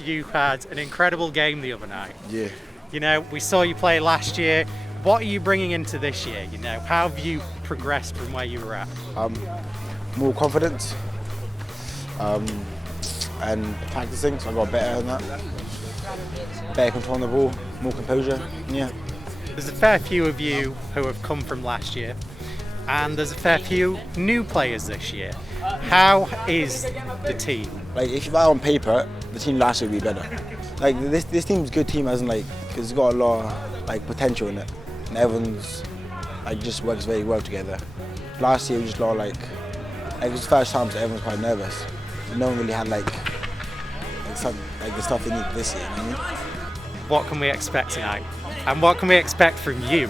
you had an incredible game the other night. Yeah. You know, we saw you play last year. What are you bringing into this year? You know, how have you progressed from where you were at? More confidence and practicing, so I got better than that. Better control on the ball, more composure, yeah. There's a fair few of you who have come from last year, and there's a fair few new players this year. How is the team? Like, if you buy on paper, the team last year would be better. Like, this team's a good team, as in, like, because it's got a lot of, like, potential in it. And everyone's, like, just works very well together. Last year, we just got, like it was the first time, so everyone's quite nervous. No one really had, like the stuff they need this year, you know what I mean? What can we expect tonight? And what can we expect from you?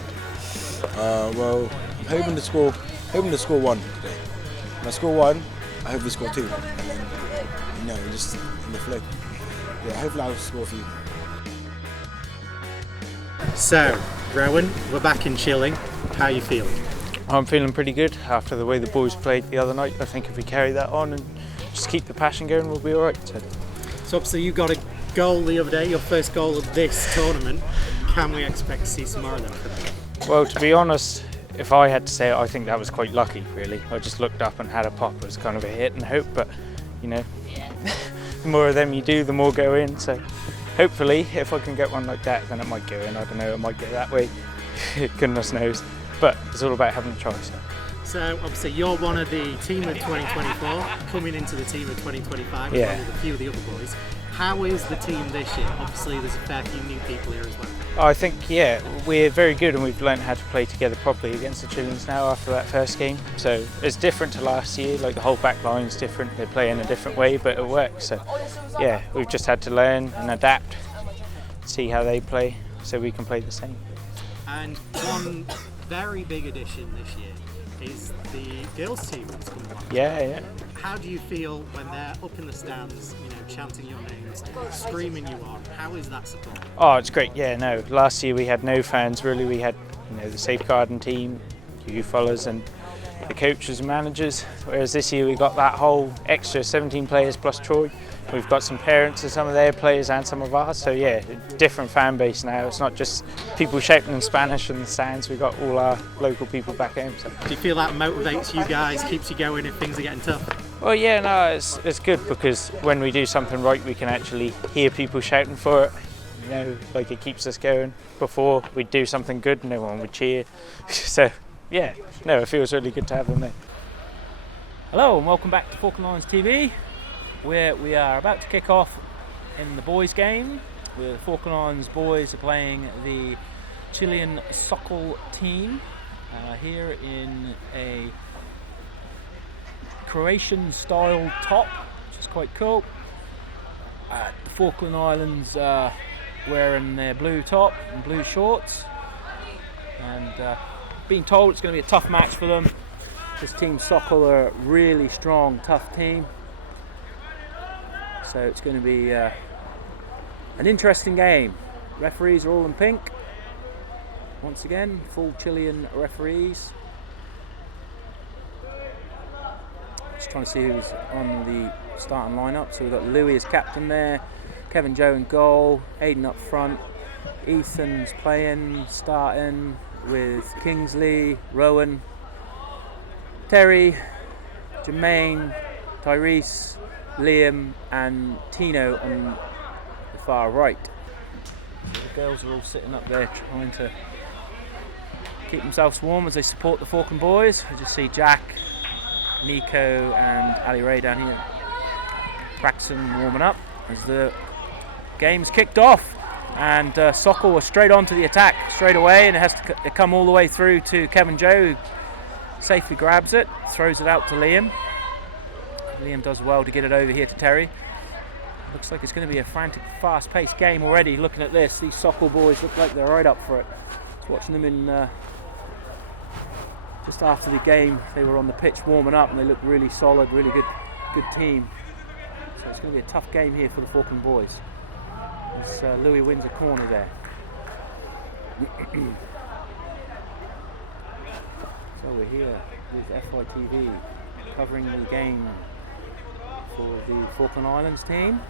Well, I'm hoping to score one today. When I score one, I hope we score two. And then, you know, we're just in the flow. Yeah, hopefully I'll score a few. So, Rowan, we're back in Chilling. How are you feeling? I'm feeling pretty good after the way the boys played the other night. I think if we carry that on and just keep the passion going, we'll be all right. So obviously you got a goal the other day, your first goal of this tournament. Can we expect to see some more of them from you? Well, to be honest, if I had to say it, I think that was quite lucky, really. I just looked up and had a pop. It was kind of a hit and hope, but, you know, the more of them you do, the more go in. So hopefully, if I can get one like that, then it might go in. I don't know, it might go that way. Goodness knows. But it's all about having a choice. So obviously you're one of the team of 2024, coming into the team of 2025, yeah, along with a few of the other boys. How is the team this year? Obviously there's a fair few new people here as well. I think, yeah, we're very good and we've learned how to play together properly against the Chileans now after that first game. So it's different to last year, like the whole back line's different, they play in a different way, but it works. So yeah, we've just had to learn and adapt, see how they play, so we can play the same. And one very big addition this year is the girls team that's come along. Yeah. How do you feel when they're up in the stands, you know, chanting your names, screaming you on? How is that support? Oh, it's great. Yeah, no. Last year we had no fans really. We had, you know, the safeguarding team, you fellas, and the coaches and managers. Whereas this year we got that whole extra 17 players plus Troy. We've got some parents of some of their players and some of ours. So yeah, different fan base now. It's not just people shouting in Spanish in the stands. We've got all our local people back home. So. Do you feel that motivates you guys, keeps you going if things are getting tough? Well, yeah, no, it's good because when we do something right, we can actually hear people shouting for it. You know, like it keeps us going. Before we'd do something good, no one would cheer. So yeah, no, it feels really good to have them there. Hello and welcome back to Falkland Islands TV, where we are about to kick off in the boys game, where the Falkland Islands boys are playing the Chilean Sokol team here in a Croatian style top, which is quite cool. The Falkland Islands wearing their blue top and blue shorts, and being told it's going to be a tough match for them. This team Sokol are a really strong, tough team. So it's going to be an interesting game. Referees are all in pink. Once again, full Chilean referees. Just trying to see who's on the starting lineup. So we've got Louis as captain there, Kevin Joe in goal, Aiden up front, Ethan's playing, starting with Kingsley, Rowan, Terry, Jermaine, Tyrese, Liam and Tino on the far right. The girls are all sitting up there trying to keep themselves warm as they support the Falkland boys. I just see Jack, Nico and Ali Ray down here practicing warming up as the game's kicked off, and Sokol was straight on to the attack straight away, and it has to come all the way through to Kevin Joe, who safely grabs it, throws it out to Liam. Liam does well to get it over here to Terry. Looks like it's going to be a frantic, fast-paced game already. Looking at this, these Sokol boys look like they're right up for it. Just watching them in just after the game, they were on the pitch warming up, and they look really solid, really good team. So it's going to be a tough game here for the Falkland boys. As Louis wins a corner there. So we're here with FITV covering the game for the Falkland Islands team.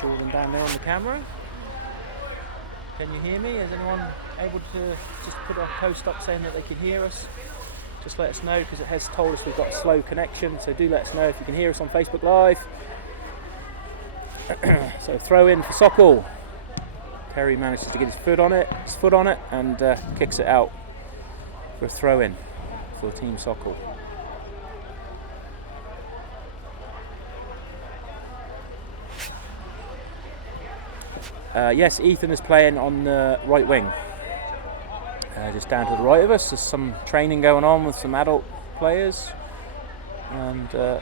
Jordan down there on the camera. Can you hear me? Is anyone able to just put a post up saying that they can hear us? Just let us know, because it has told us we've got a slow connection, so do let us know if you can hear us on Facebook Live. So throw in for Sokol. Terry manages to get his foot on it, and kicks it out for a throw in for Team Sokol. Yes, Ethan is playing on the right wing. Just down to the right of us, there's some training going on with some adult players, and I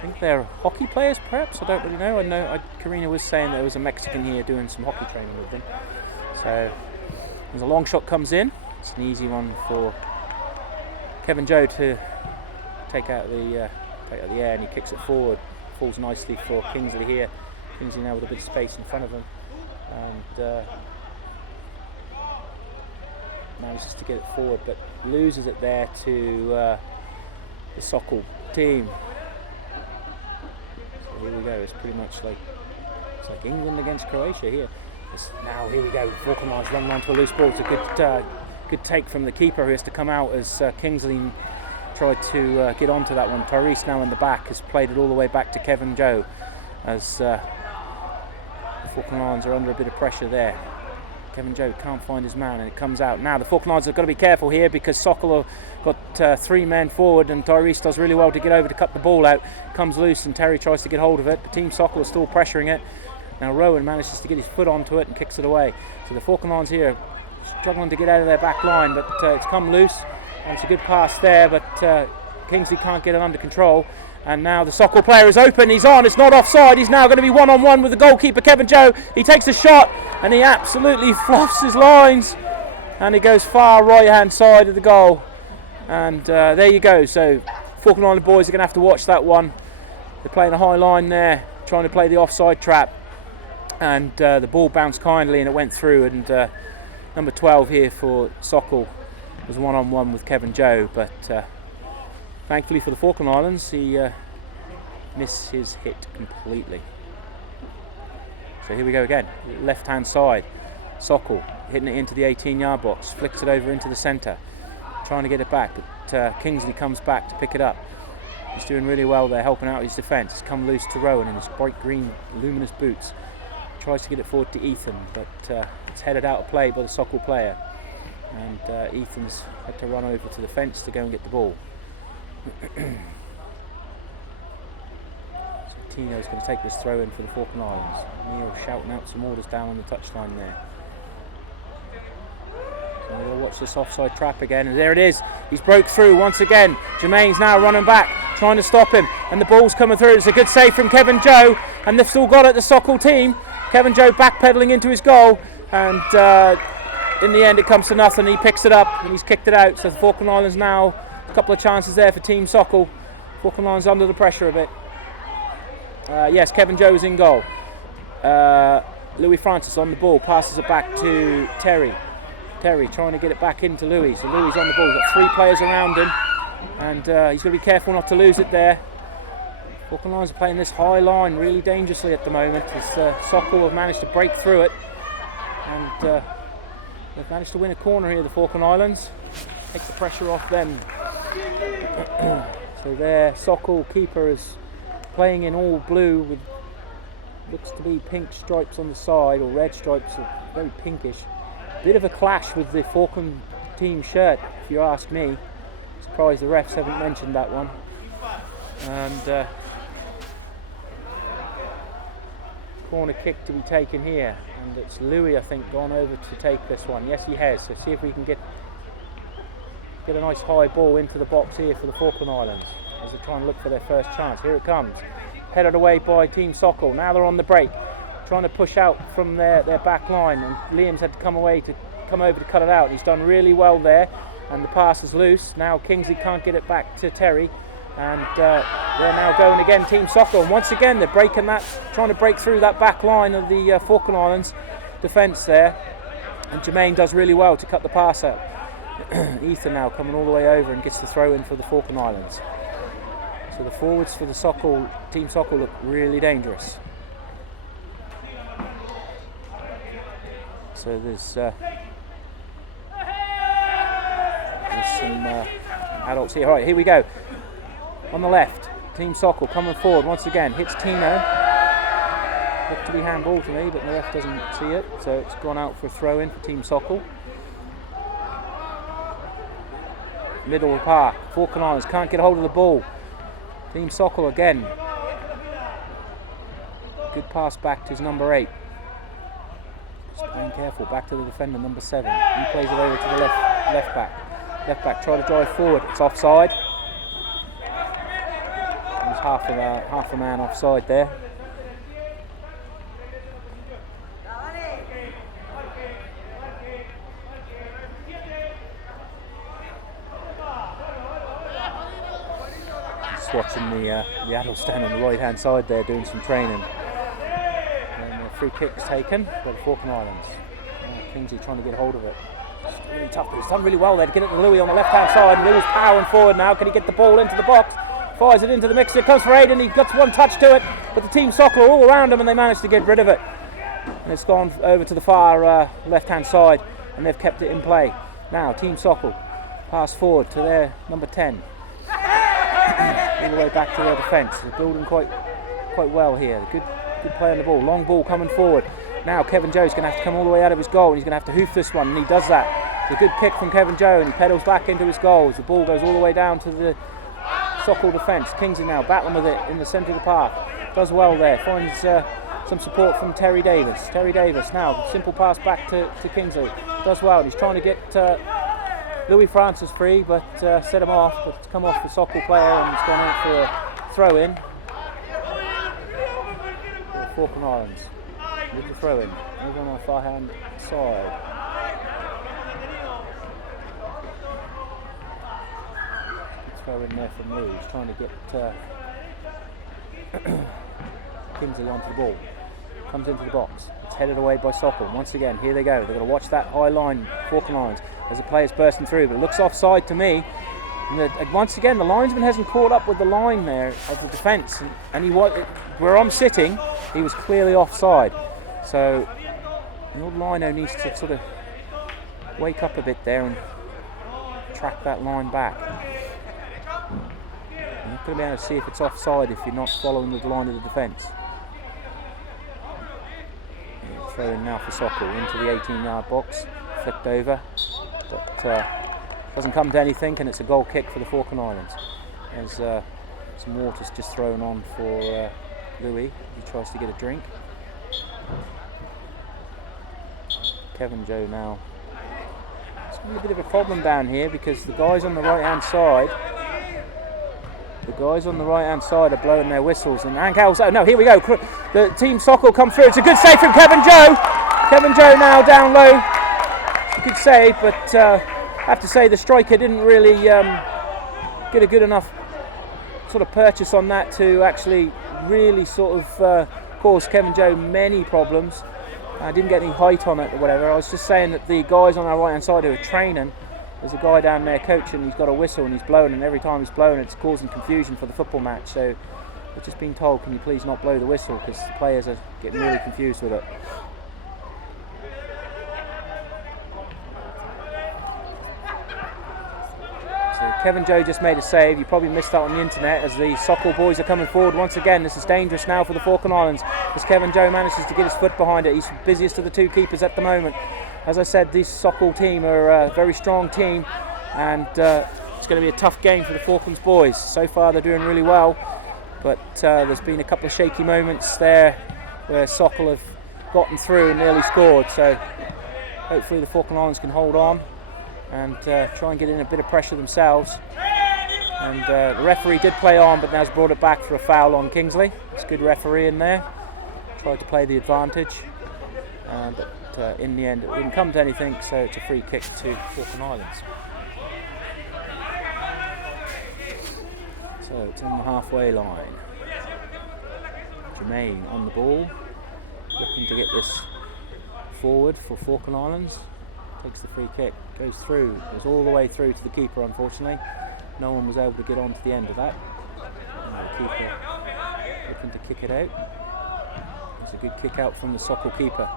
think they're hockey players, perhaps. I don't really know. I know Karina was saying there was a Mexican here doing some hockey training with them. So as a long shot comes in, it's an easy one for Kevin Joe to take out the air, and he kicks it forward. Falls nicely for Kingsley here. Kingsley now with a bit of space in front of him, and manages to get it forward, but loses it there to the Sokol team. So here we go. It's pretty much like England against Croatia here. Now here we go. Falkland Islands running onto a loose ball. It's a good take from the keeper, who has to come out as Kingsley tried to get onto that one. Tyrese now in the back has played it all the way back to Kevin Joe, as the Falkland Islands are under a bit of pressure there. Kevin Joe can't find his man, and it comes out. Now the Falkland Islands have got to be careful here, because Sokol have got 3 men forward, and Tyrese does really well to get over to cut the ball out. Comes loose, and Terry tries to get hold of it, but Team Sokol is still pressuring it. Now Rowan manages to get his foot onto it and kicks it away. So the Falkland Islands here struggling to get out of their back line, but it's come loose, and it's a good pass there, but Kingsley can't get it under control. And now the Sokol player is open, he's on, it's not offside, he's now going to be one-on-one with the goalkeeper Kevin Joe. He takes a shot, and he absolutely fluffs his lines, and he goes far right-hand side of the goal. And there you go. So Falkland Island boys are going to have to watch that one. They're playing a high line there, trying to play the offside trap, and the ball bounced kindly and it went through, and number 12 here for Sokol was one-on-one with Kevin Joe, but thankfully for the Falkland Islands, he missed his hit completely. So here we go again, left-hand side. Sokol hitting it into the 18-yard box, flicks it over into the centre, trying to get it back, but Kingsley comes back to pick it up. He's doing really well there, helping out his defence. It's come loose to Rowan in his bright green, luminous boots. Tries to get it forward to Ethan, but it's headed out of play by the Sokol player. And Ethan's had to run over to the fence to go and get the ball. So Tino's going to take this throw in for the Falkland Islands. Neil shouting out some orders down on the touchline there. So we'll watch this offside trap again, and there it is. He's broke through once again. Jermaine's now running back, trying to stop him, and the ball's coming through. It's a good save from Kevin Joe, and they've still got it, the Sokol team. Kevin Joe backpedaling into his goal, and in the end it comes to nothing. He picks it up and he's kicked it out. So the Falkland Islands now, a couple of chances there for Team Sokol. Falkland Islands under the pressure a bit. Yes, Kevin Joe is in goal. Louis Francis on the ball, passes it back to Terry. Terry trying to get it back into Louis. So Louis on the ball, got 3 players around him, and he's got to be careful not to lose it there. Falkland Islands are playing this high line really dangerously at the moment, as Sokol have managed to break through it, and they've managed to win a corner here, the Falkland Islands. Take the pressure off them. So their Sokol keeper is playing in all blue with looks to be pink stripes on the side, or red stripes, or very pinkish. Bit of a clash with the Falkland team shirt, if you ask me. Surprised the refs haven't mentioned that one. And corner kick to be taken here, and it's Louis, I think, gone over to take this one. Yes, he has. So see if we can get a nice high ball into the box here for the Falkland Islands as they try and look for their first chance. Here it comes, headed away by Team Sokol. Now they're on the break, trying to push out from their back line, and Liam's had to come over to cut it out. He's done really well there, and the pass is loose. Now Kingsley can't get it back to Terry, and they're now going again, Team Sokol, and once again they're breaking that, trying to break through that back line of the Falkland Islands defence there, and Jermaine does really well to cut the pass out. Ethan now coming all the way over and gets the throw in for the Falkland Islands. So the forwards for the Team Sokol look really dangerous. So there's some adults here. All right, here we go. On the left, Team Sokol coming forward once again. Hits Tino. Looked to be handball to me, but the ref doesn't see it. So it's gone out for a throw-in for Team Sokol. Middle of the park. Falkland Islands can't get hold of the ball. Team Sokol again. Good pass back to his number 8. Just playing careful. Back to the defender, number 7. He plays it over to the left back. Left back, try to drive forward. It's offside. There's half a man offside there. Just watching the adults stand on the right hand side there doing some training. And the free kick's taken by the Falkland Islands. Kingsley trying to get hold of it. It's really tough, but he's done really well there to get it to Louis on the left hand side. And Louis powering forward now. Can he get the ball into the box? Fires it into the mixer. It comes for Aiden. He gets one touch to it, but the Team Sokol are all around him and they manage to get rid of it. And it's gone over to the far left hand side and they've kept it in play. Now Team Sokol pass forward to their number 10. All the way back to their defence. They're building quite well here. Good play on the ball. Long ball coming forward. Now Kevin Joe's going to have to come all the way out of his goal and he's going to have to hoof this one, and he does that. It's a good kick from Kevin Joe and he pedals back into his goals. The ball goes all the way down to the Sokol defence. Kingsley now battling with it in the centre of the park. Does well there. Finds some support from Terry Davis. Terry Davis now, simple pass back to Kingsley. Does well. He's trying to get Louis Francis free, but set him off. But it's come off the Sokol player and it's gone out for a throw-in. For Falkland Islands. With the throw-in. Over on our far hand side. Throw in there from Louis. He's trying to get Kingsley onto the ball. Comes into the box. It's headed away by Sokol. Once again, here they go. They're going to watch that high line, Falkland Islands. There's a player's bursting through, but it looks offside to me. And once again, the linesman hasn't caught up with the line there of the defence. And where I'm sitting, he was clearly offside. So the old lino needs to sort of wake up a bit there and track that line back. You're not going to be able to see if it's offside if you're not following the line of the defence. Throw in now for Sokol into the 18-yard box, flicked over, but doesn't come to anything, and it's a goal kick for the Falkland Islands. There's some water's just thrown on for Louis. He tries to get a drink. Kevin Joe now. It's going to be a bit of a problem down here because the guys on the right-hand side. The guys on the right-hand side are blowing their whistles, and Ankel's. Oh no! Here we go. The Team Sokol come through. It's a good save from Kevin Joe. Kevin Joe now down low. Good save, but I have to say the striker didn't really get a good enough sort of purchase on that to actually really sort of cause Kevin Joe many problems. I didn't get any height on it or whatever. I was just saying that the guys on our right-hand side who are training. There's a guy down there coaching, he's got a whistle and he's blowing, and every time he's blowing it's causing confusion for the football match. So we've just been told, can you please not blow the whistle, because the players are getting really confused with it. So Kevin Joe just made a save. You probably missed that on the internet as the Sokol boys are coming forward once again. This is dangerous now for the Falkland Islands as Kevin Joe manages to get his foot behind it. He's the busiest of the two keepers at the moment. As I said, this Sokol team are a very strong team, and it's going to be a tough game for the Falklands boys. So far they're doing really well, but there's been a couple of shaky moments there where Sokol have gotten through and nearly scored. So hopefully the Falkland Islands can hold on and try and get in a bit of pressure themselves. And the referee did play on, but now's brought it back for a foul on Kingsley. It's a good referee in there. Tried to play the advantage, but in the end it didn't come to anything, so it's a free kick to Falkland Islands. So it's on the halfway line. Jermaine on the ball, looking to get this forward for Falkland Islands. Takes the free kick, goes through, goes all the way through to the keeper. Unfortunately, no one was able to get on to the end of that. And the keeper looking to kick it out. It's a good kick out from the Sokol keeper.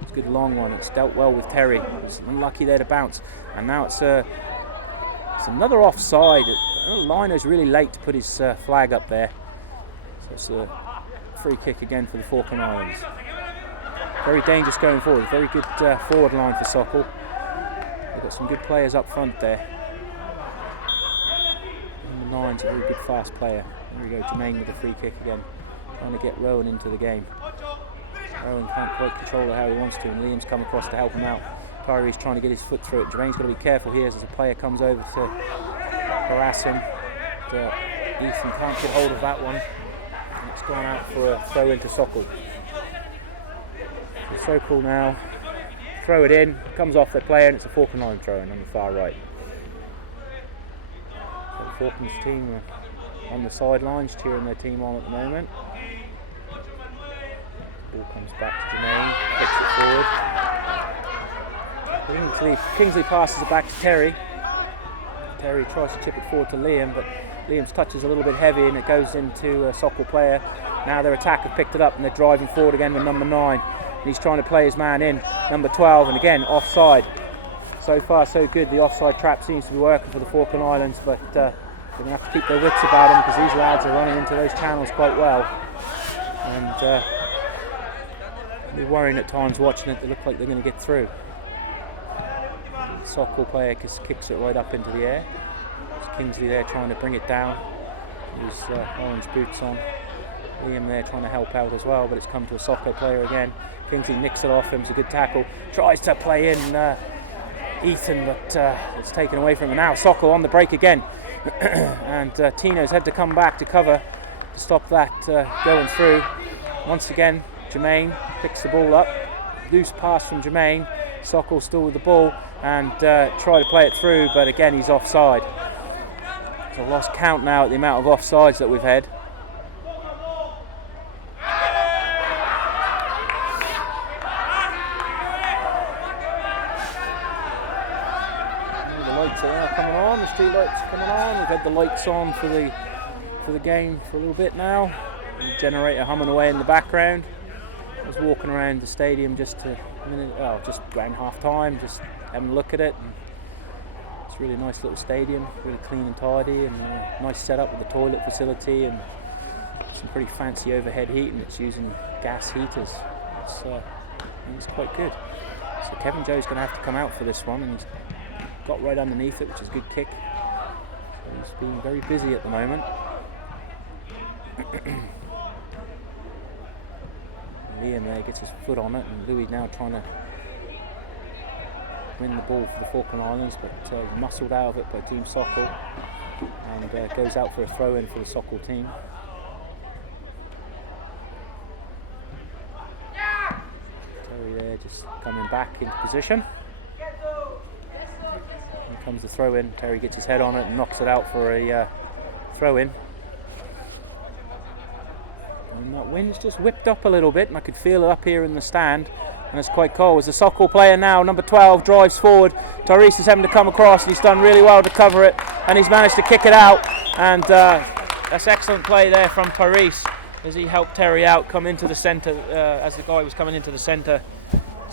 It's a good long one. It's dealt well with Terry. It was unlucky there to bounce. And now it's another offside. Liner's really late to put his flag up there. So it's a free kick again for the Falkland Islands. Very dangerous going forward. Very good forward line for Sokol. They've got some good players up front there. Number 9's a very good fast player. There we go, Jermaine with a free kick again. Trying to get Rowan into the game. Rowan can't quite control it how he wants to, and Liam's come across to help him out. Kyrie's trying to get his foot through it. Jermaine's got to be careful here as a player comes over to harass him. But Ethan can't get hold of that one. And it's gone out for a throw into Sokol. So Sokol now throw it in, comes off their player, and it's a Falkland line throw in on the far right. So the Falklands team are on the sidelines cheering their team on at the moment. Ball comes back to Jermaine, kicks it forward. Kingsley passes it back to Terry. Terry tries to chip it forward to Liam, but Liam's touch is a little bit heavy and it goes into a Sokol player. Now their attack have picked it up and they're driving forward again with number 9. And he's trying to play his man in, number 12, and again offside. So far so good. The offside trap seems to be working for the Falkland Islands, but they're going to have to keep their wits about them because these lads are running into those channels quite well. And they're worrying at times watching it. They look like they're going to get through. The Sokol player kicks it right up into the air. There's Kingsley there trying to bring it down. His orange boots on. Liam there trying to help out as well, but it's come to a Sokol player again. Kingsley nicks it off him. It's a good tackle. Tries to play in Ethan, but it's taken away from him. Now Sokol on the break again. And Tino's had to come back to cover to stop that going through. Once again, Jermaine picks the ball up. Loose pass from Jermaine. Sokol still with the ball and try to play it through, but again he's offside. So I've lost count now at the amount of offsides that we've had. The lights are coming on, the street lights are coming on. We've had the lights on for the game for a little bit now. The generator humming away in the background. I was walking around the stadium just around half time, just having a look at it. And it's a really nice little stadium, really clean and tidy, and nice setup with the toilet facility and some pretty fancy overhead heating. It's using gas heaters. It's quite good. So Kevin Joe's going to have to come out for this one, and he's got right underneath it, which is a good kick. So he's been very busy at the moment. Liam there gets his foot on it, and Louis now trying to win the ball for the Falkland Islands, but muscled out of it by Team Sokol, and goes out for a throw in for the Sokol team. Terry there just coming back into position. Here comes the throw in. Terry gets his head on it and knocks it out for a throw in. And that wind's just whipped up a little bit, and I could feel it up here in the stand, and it's quite cold. As the Sokol player now, number 12, drives forward. Tyrese is having to come across, and he's done really well to cover it, and he's managed to kick it out. And that's excellent play there from Tyrese as he helped Terry out, come into the centre as the guy was coming into the centre.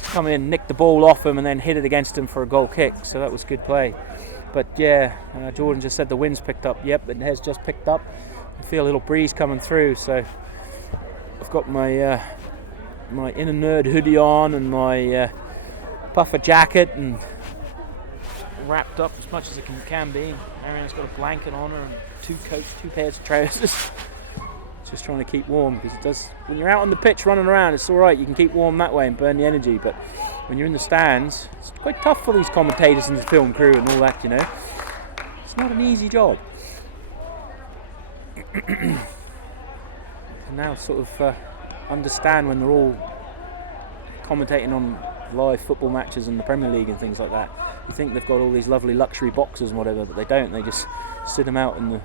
Come in, nick the ball off him, and then hit it against him for a goal kick. So that was good play. But yeah, Jordan just said the wind's picked up. Yep, it has just picked up. I feel a little breeze coming through, so I've got my my inner nerd hoodie on and my puffer jacket and wrapped up as much as it can be. Marianne's got a blanket on her and 2 coats, 2 pairs of trousers. Just trying to keep warm, because it does. When you're out on the pitch running around, it's all right. You can keep warm that way and burn the energy. But when you're in the stands, it's quite tough for these commentators and the film crew and all that. You know, it's not an easy job. And now sort of understand when they're all commentating on live football matches in the Premier League and things like that. You think they've got all these lovely luxury boxes and whatever, but they don't. They just sit them out in the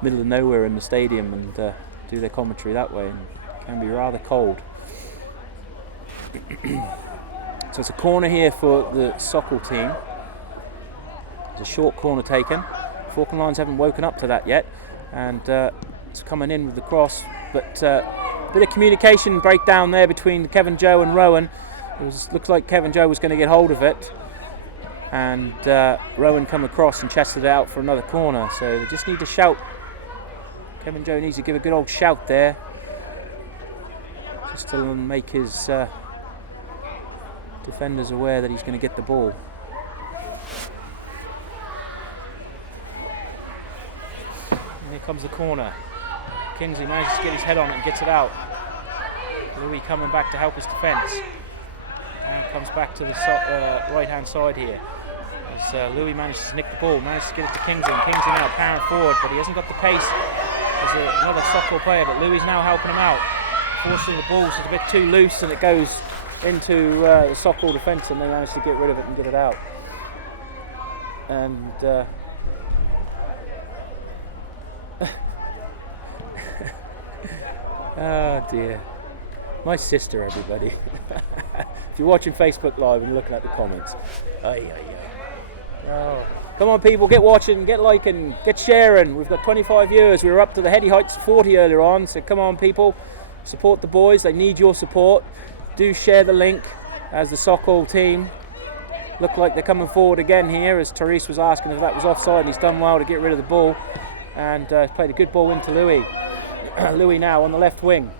middle of nowhere in the stadium and do their commentary that way, and it can be rather cold. So it's a corner here for the Sokol team. It's a short corner taken. Falkland Islands haven't woken up to that yet, and it's coming in with the cross, but Bit of communication breakdown there between Kevin Joe and Rowan. Looks like Kevin Joe was going to get hold of it, and Rowan come across and chested it out for another corner. So they just need to shout. Kevin Joe needs to give a good old shout there, just to make his defenders aware that he's going to get the ball. And here comes the corner. Kingsley manages to get his head on it and gets it out. Louis coming back to help his defence. Now comes back to the right hand side here. As Louis manages to nick the ball, manages to get it to Kingsley. And Kingsley now powering forward, but he hasn't got the pace as another Sokol player. But Louis now helping him out. Forcing the ball, so it's a bit too loose and it goes into the Sokol defence, and they manage to get rid of it and get it out. And oh dear. My sister, everybody. If you're watching Facebook Live and looking at the comments. Oh. Come on people, get watching, get liking, get sharing. We've got 25 viewers. We were up to the heady heights of 40 earlier on, so come on people. Support the boys, they need your support. Do share the link as the Sokol team look like they're coming forward again here, as Therese was asking if that was offside, and he's done well to get rid of the ball and played a good ball into Louis. Louis now on the left wing,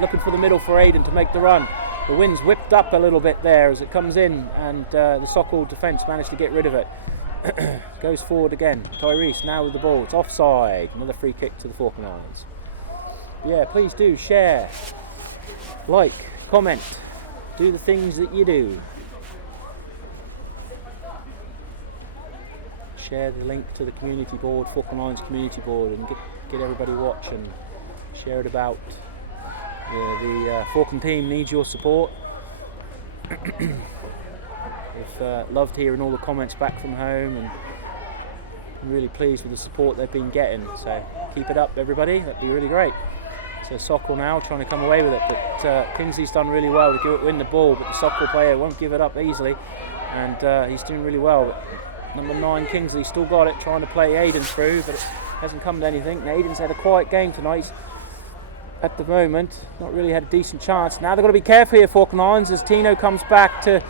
looking for the middle for Aidan to make the run. The wind's whipped up a little bit there as it comes in, and the Sokol defence managed to get rid of it. Goes forward again. Tyrese now with the ball. It's offside. Another free kick to the Falkland Islands. Yeah, please do share, like, comment, do the things that you do. Share the link to the community board, Falkland Islands community board, and get everybody watching. Share it about. The Falkland team needs your support. I've loved hearing all the comments back from home, and I'm really pleased with the support they've been getting. So keep it up, everybody. That'd be really great. So Sokol now trying to come away with it, but Kingsley's done really well to win the ball, but the Sokol player won't give it up easily, and he's doing really well. Number 9 Kingsley still got it, trying to play Aidan through, but it hasn't come to anything. And Aidan's had a quiet game tonight. At the moment, not really had a decent chance. Now they've got to be careful here, Falkland Islands, as Tino comes back to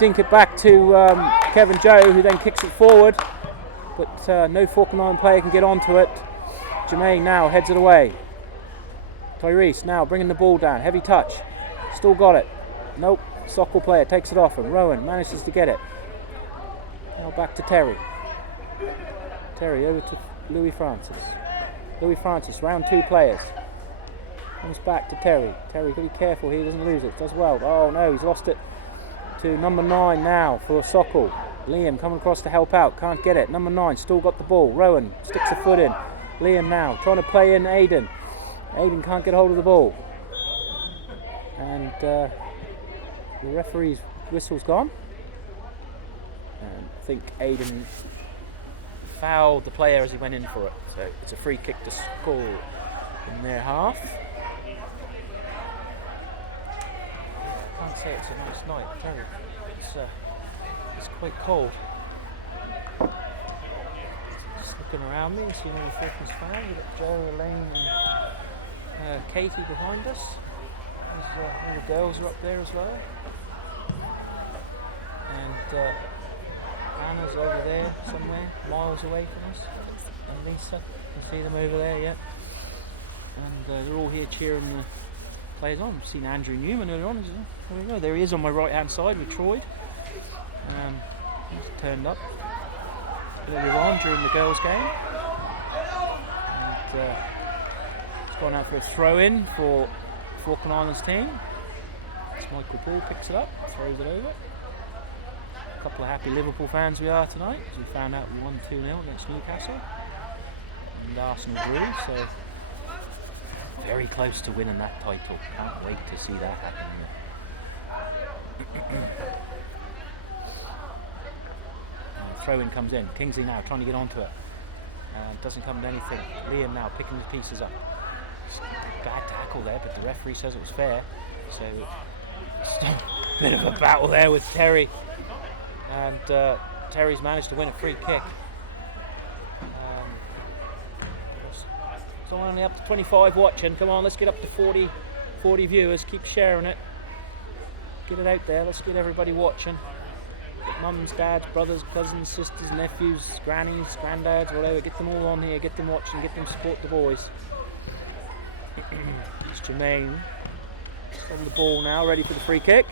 dink it back to Kevin Joe, who then kicks it forward, but no Falkland Island player can get onto it. Jermaine now heads it away. Tyrese now bringing the ball down, heavy touch, still got it. Nope, Sokol player takes it off him. Rowan manages to get it. Now back to Terry. Terry over to Louis Francis. Louis Francis, round 2 players. Comes back to Terry. Terry, got to be careful here, doesn't lose it. Does well. Oh no, he's lost it to number 9 now for Sokol. Liam coming across to help out, can't get it. Number 9 still got the ball. Rowan sticks a foot in. Liam now trying to play in Aidan. Aidan can't get hold of the ball. And the referee's whistle's gone. And I think Aidan fouled the player as he went in for it. So it's a free kick to Sokol in their half. I can't say it's a nice night. It's quite cold. Just looking around me and seeing all the Falklands fans. We've got Joe, Elaine and Katie behind us. All the girls are up there as well. And Anna's over there somewhere, miles away from us. And Lisa, you can see them over there, yeah. And they're all here cheering the players on. I've seen Andrew Newman earlier on. There we go. There he is on my right hand side with Troy. He's turned up earlier on during the girls' game. And it's gone out for a throw in for the Falkland Islands team. As Michael Ball picks it up, throws it over. A couple of happy Liverpool fans we are tonight, as we found out we won 2-0 against Newcastle. And Arsenal drew, so very close to winning that title. Can't wait to see that happen. Throw-in comes in. Kingsley now trying to get onto it. Doesn't come to anything. Liam now picking the pieces up. Bad tackle there, but the referee says it was fair. So it's a bit of a battle there with Terry. And Terry's managed to win a free kick. So only up to 25 watching. Come on, let's get up to 40 viewers. Keep sharing it. Get it out there. Let's get everybody watching. Get mums, dads, brothers, cousins, sisters, nephews, grannies, granddads, whatever. Get them all on here. Get them watching. Get them support the boys. It's Jermaine on the ball now, ready for the free kick.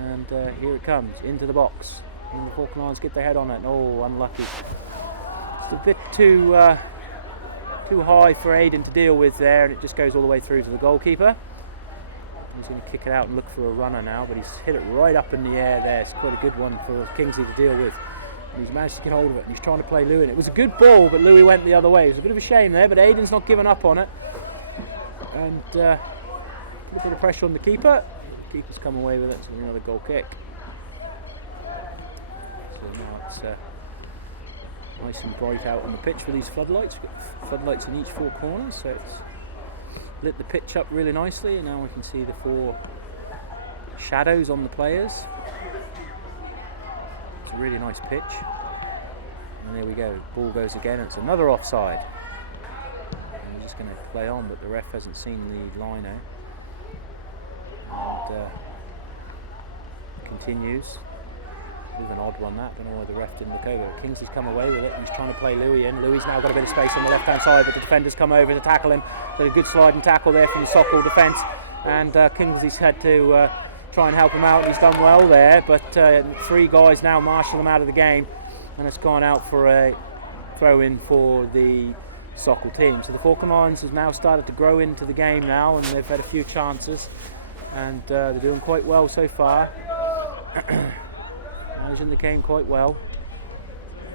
And here it comes, into the box. And the Falkland Islands get their head on it. Oh, unlucky. It's a bit too high for Aidan to deal with there, and it just goes all the way through to the goalkeeper. He's going to kick it out and look for a runner now, but he's hit it right up in the air there. It's quite a good one for Kingsley to deal with. And he's managed to get hold of it, and he's trying to play Louis in. It was a good ball, but Louis went the other way. It was a bit of a shame there, but Aidan's not given up on it. And put a bit of pressure on the keeper. The keeper's come away with it, so another goal kick. So now it's nice and bright out on the pitch with these floodlights. We've got floodlights in each four corners, so it's lit the pitch up really nicely, and now we can see the four shadows on the players. It's a really nice pitch. And there we go, ball goes again, and it's another offside. And we're just going to play on, but the ref hasn't seen the line out. And continues. Bit of an odd one that, don't know why the ref didn't look over. Kingsley's come away with it, and he's trying to play Louis in. Louis now got a bit of space on the left hand side, but the defenders come over to tackle him. Got a good sliding tackle there from the Sokol defence, and Kingsley's had to try and help him out, and he's done well there, but three guys now marshal him out of the game, and it's gone out for a throw in for the Sokol team. So the Falkland Islands has now started to grow into the game now, and they've had a few chances, and they're doing quite well so far. Managing the game quite well.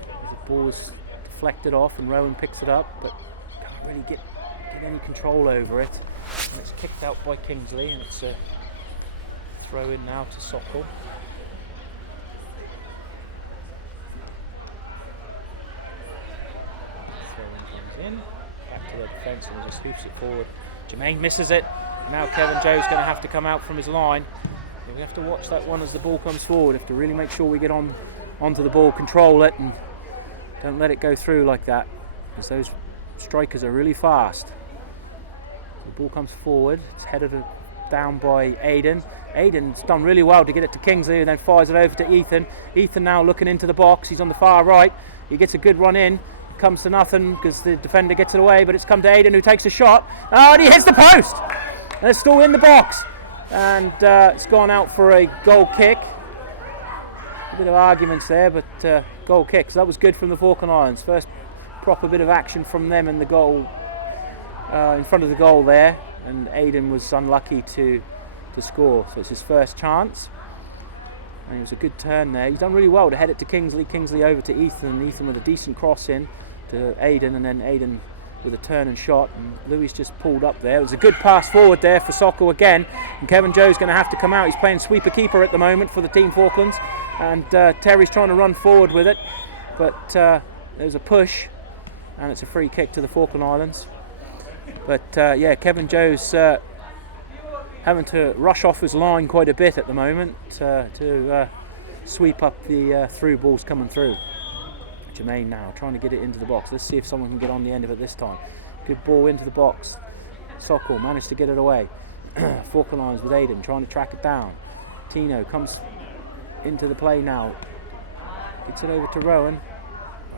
The ball is deflected off and Rowan picks it up, but can't really get any control over it. And it's kicked out by Kingsley, and it's a throw in now to Sokol. Throw in comes in, back to the defence, and he just sweeps it forward. Jermaine misses it. Now Kevin Joe's going to have to come out from his line. We have to watch that one as the ball comes forward. We have to really make sure we get onto the ball, control it, and don't let it go through like that, because those strikers are really fast. The ball comes forward. It's headed down by Aidan. Aidan's done really well to get it to Kingsley, and then fires it over to Ethan. Ethan now looking into the box. He's on the far right. He gets a good run in. Comes to nothing because the defender gets it away, but it's come to Aidan, who takes a shot. Oh, and he hits the post! And it's still in the box. And it's gone out for a goal kick. A bit of arguments there, but goal kick. So that was good from the Falkland Islands. First proper bit of action from them in the goal, in front of the goal there. And Aidan was unlucky to score. So it's his first chance. And it was a good turn there. He's done really well to head it to Kingsley. Kingsley over to Ethan. Ethan with a decent cross in to Aidan, and then Aidan with a turn and shot, and Louis just pulled up there. It was a good pass forward there for Sokol again, and Kevin Joe's going to have to come out. He's playing sweeper keeper at the moment for the Team Falklands, and Terry's trying to run forward with it, but there's a push, and it's a free kick to the Falkland Islands. But yeah, Kevin Joe's having to rush off his line quite a bit at the moment to sweep up the through balls coming through. Jermaine now trying to get it into the box. Let's see if someone can get on the end of it this time. Good ball into the box. Sokol managed to get it away. Falkland Islands with Aidan trying to track it down. Tino comes into the play now. Gets it over to Rowan.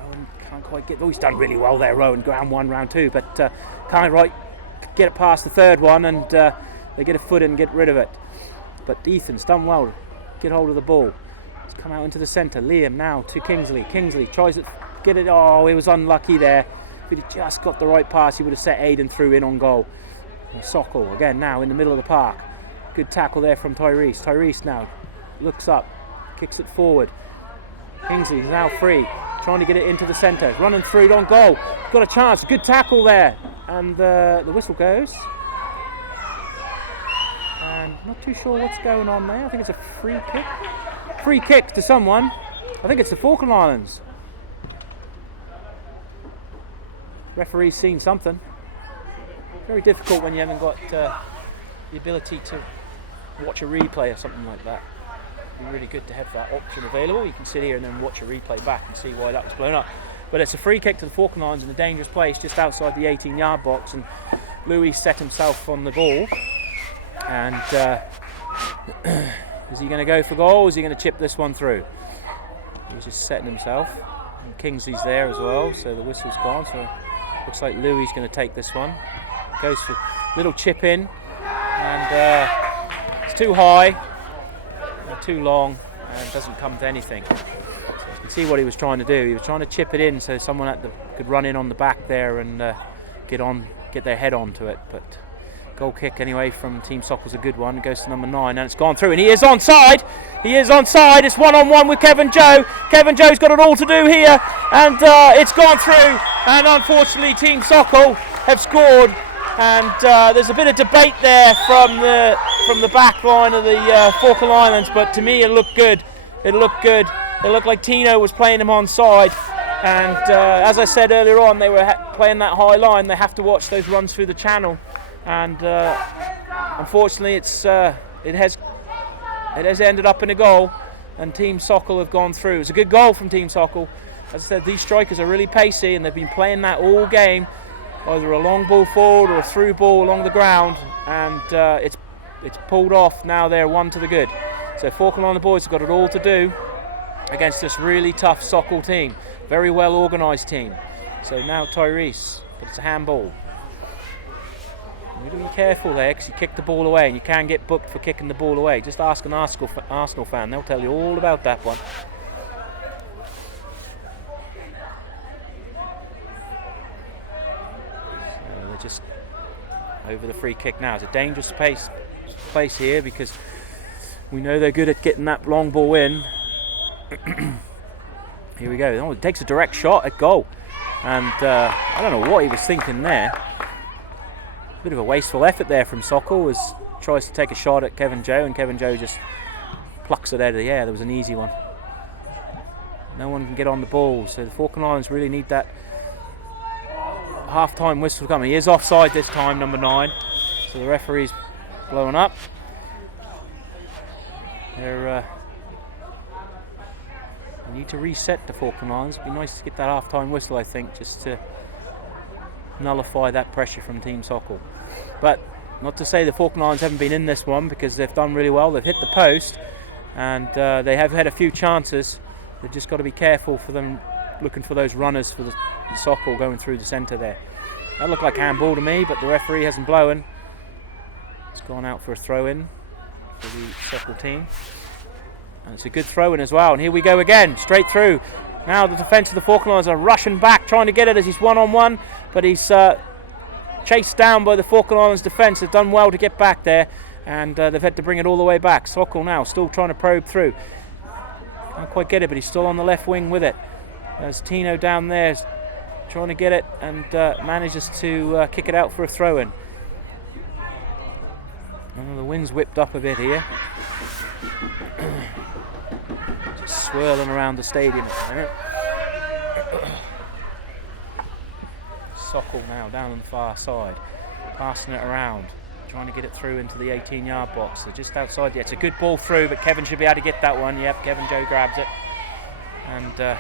Rowan can't quite get... Oh, he's done really well there, Rowan. Round one, round two, but can't right get it past the third one, and they get a foot in and get rid of it. But Ethan's done well to get hold of the ball. Come out into the centre. Liam now to Kingsley. Kingsley tries to get it. Oh, he was unlucky there. If he'd just got the right pass, he would have set Aidan through in on goal. And Sokol again now in the middle of the park. Good tackle there from Tyrese. Tyrese now looks up, kicks it forward. Kingsley is now free, trying to get it into the centre. Running through it on goal. Got a chance. Good tackle there. And the whistle goes. And not too sure what's going on there. I think it's a free kick. Free kick to someone. I think it's the Falkland Islands. Referee's seen something. Very difficult when you haven't got the ability to watch a replay or something like that. It'd be really good to have that option available. You can sit here and then watch a replay back and see why that was blown up. But it's a free kick to the Falkland Islands in a dangerous place just outside the 18-yard box, and Louis set himself on the ball. And is he going to go for goal, or is he going to chip this one through? He's just setting himself. And Kingsley's there as well, so the whistle's gone. So looks like Louis is going to take this one. Goes for a little chip in, and it's too high, too long, and doesn't come to anything. So you can see what he was trying to do. He was trying to chip it in so someone could run in on the back there and get their head onto it. But goal kick anyway from Team Sokol's a good one. It goes to number 9, and it's gone through, and he is onside. He is onside. It's 1-on-1 with Kevin Joe. Kevin Joe's got it all to do here, and it's gone through. And unfortunately, Team Sokol have scored. And there's a bit of debate there from the back line of the Falkland Islands, but to me it looked good. It looked good. It looked like Tino was playing him onside. And as I said earlier on, they were playing that high line. They have to watch those runs through the channel. And unfortunately, it has ended up in a goal. And Team Sokol have gone through. It was a good goal from Team Sokol. As I said, these strikers are really pacey, and they've been playing that all game. Either a long ball forward or a through ball along the ground, and it's pulled off. Now they're 1 to the good. So Falkland Islands Boys have got it all to do against this really tough Sokol team, very well organised team. So now Tyrese, but it's a handball. You need to be careful there because you kick the ball away, and you can get booked for kicking the ball away. Just ask an Arsenal fan; they'll tell you all about that one. Just over the free kick now. It's a dangerous place here because we know they're good at getting that long ball in. Here we go. Oh, it takes a direct shot at goal, and I don't know what he was thinking there. A bit of a wasteful effort there from Sokol as tries to take a shot at Kevin Joe, and Kevin Joe just plucks it out of the air. There was an easy one. No one can get on the ball, so the Falkland Islands really need that half-time whistle coming. He is offside this time, number 9. So the referee's blowing up. They need to reset the Falkland Islands. It'd be nice to get that half-time whistle, I think, just to nullify that pressure from Team Sokol. But not to say the Falkland Islands haven't been in this one, because they've done really well. They've hit the post, and they have had a few chances. They've just got to be careful for them, looking for those runners for the Sokol going through the centre there. That looked like handball to me, but the referee hasn't blown. It's gone out for a throw-in for the Sokol team. And it's a good throw-in as well. And here we go again, straight through. Now the defence of the Falkland Islands are rushing back, trying to get it as he's 1-on-1, but he's chased down by the Falkland Islands defence. They've done well to get back there, and they've had to bring it all the way back. Sokol now still trying to probe through. Can't quite get it, but he's still on the left wing with it. There's Tino down there trying to get it, and manages to kick it out for a throw-in. The wind's whipped up a bit here. Just swirling around the stadium at the minute. Sokol now down on the far side, passing it around, trying to get it through into the 18-yard box. They're just outside. Yeah, it's a good ball through, but Kevin should be able to get that one. Yep, Kevin Joe grabs it and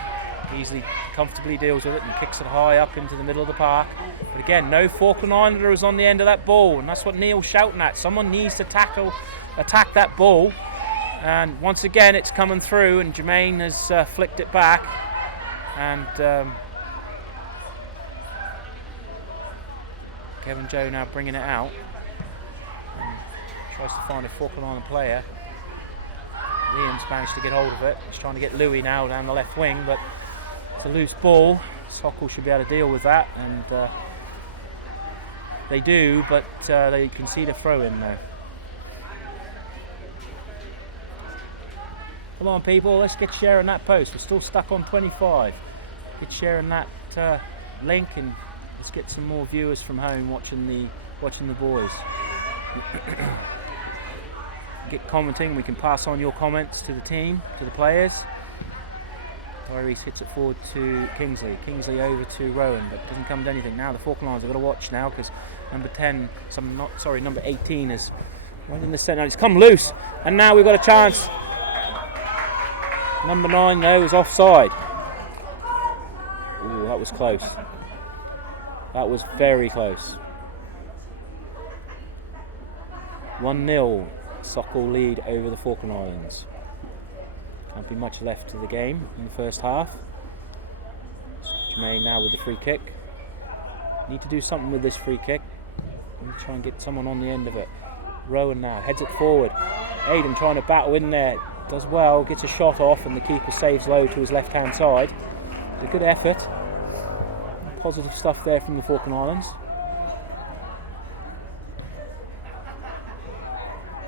easily, comfortably deals with it and kicks it high up into the middle of the park. But again, no Falkland Islander is on the end of that ball, and that's what Neil's shouting at. Someone needs to attack that ball. And once again, it's coming through, and Jermaine has flicked it back. And Kevin Joe now bringing it out. And tries to find a Falkland Island player. Liam's managed to get hold of it. He's trying to get Louis now down the left wing, but it's a loose ball. Sokol should be able to deal with that, and they do, but they concede a throw-in though. Come on, people, let's get sharing that post. We're still stuck on 25. Get sharing that link, and let's get some more viewers from home watching the boys. Get commenting. We can pass on your comments to the team, to the players. Tyrese hits it forward to Kingsley. Kingsley over to Rowan, but doesn't come to anything. Now the Falkland Islands have got to watch now, because number 18 is right in the centre. It's come loose, and now we've got a chance. Number 9 though is offside. Ooh, was close. That was very close. 1-0, Sokol lead over the Falkland Islands. Can't be much left to the game in the first half. Jermaine now with the free kick. Need to do something with this free kick. Need to try and get someone on the end of it. Rowan now heads it forward. Aidan trying to battle in there. Does well, gets a shot off, and the keeper saves low to his left hand side. A good effort. Positive stuff there from the Falkland Islands.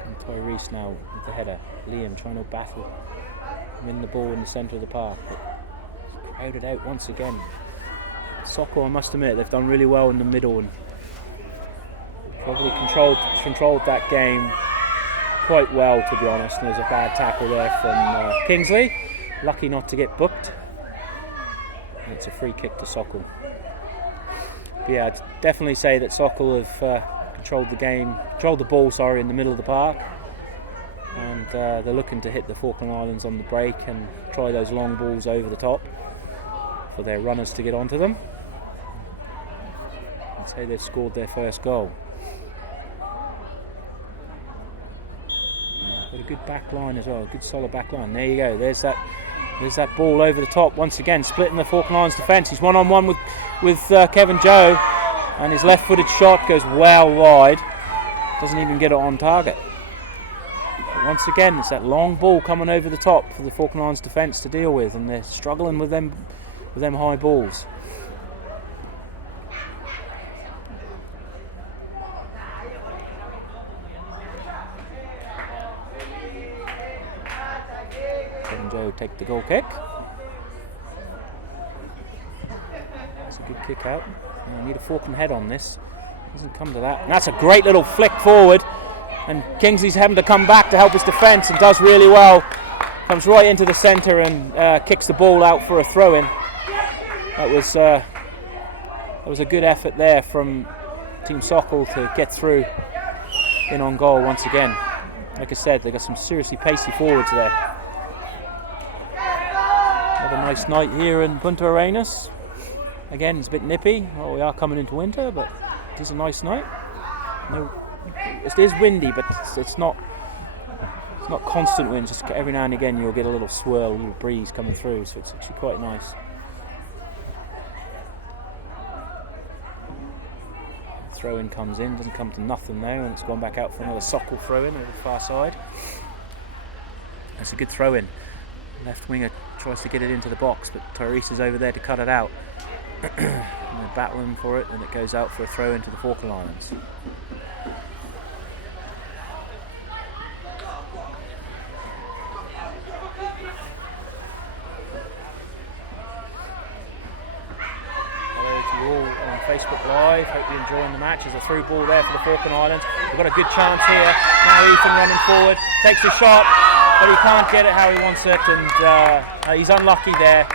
And Tyrese now with the header. Liam trying to battle, win the ball in the centre of the park. But it's crowded out once again. Sokol, I must admit, they've done really well in the middle and probably controlled that game quite well, to be honest. And there's a bad tackle there from Kingsley. Lucky not to get booked. And it's a free kick to Sokol. But yeah, I'd definitely say that Sokol have controlled the ball, in the middle of the park. And they're looking to hit the Falkland Islands on the break and try those long balls over the top for their runners to get onto them. I'd say they've scored their first goal. Got a good back line as well, a good solid back line. There you go, there's that ball over the top once again, splitting the Falkland Islands defence. He's one-on-one with Kevin Joe, and his left-footed shot goes well wide. Doesn't even get it on target. But once again, it's that long ball coming over the top for the Falkland Islands defence to deal with, and they're struggling with them high balls. Kevin Joe take the goal kick. That's a good kick out. I need a Falkland head on this. Doesn't come to that. And that's a great little flick forward. And Kingsley's having to come back to help his defence and does really well. Comes right into the centre and kicks the ball out for a throw-in. That was a good effort there from Team Sokol to get through in on goal once again. Like I said, they got some seriously pacey forwards there. Another nice night here in Punta Arenas. Again, it's a bit nippy. We are coming into winter, but it is a nice night. No, it is windy, but it's not constant wind. Just every now and again you'll get a little swirl, a little breeze coming through, so it's actually quite nice. Throw-in comes in, doesn't come to nothing though, and it's gone back out for another Sokol throw-in over the far side. That's a good throw-in. Left winger tries to get it into the box, but Tyrese is over there to cut it out. And they're battling for it, and it goes out for a throw into the Falkland Islands. Hello to you all on Facebook Live. Hope you're enjoying the match. There's a through ball there for the Falkland Islands. We've got a good chance here. Now Ethan running forward, takes the shot, but he can't get it how he wants it, and he's unlucky there.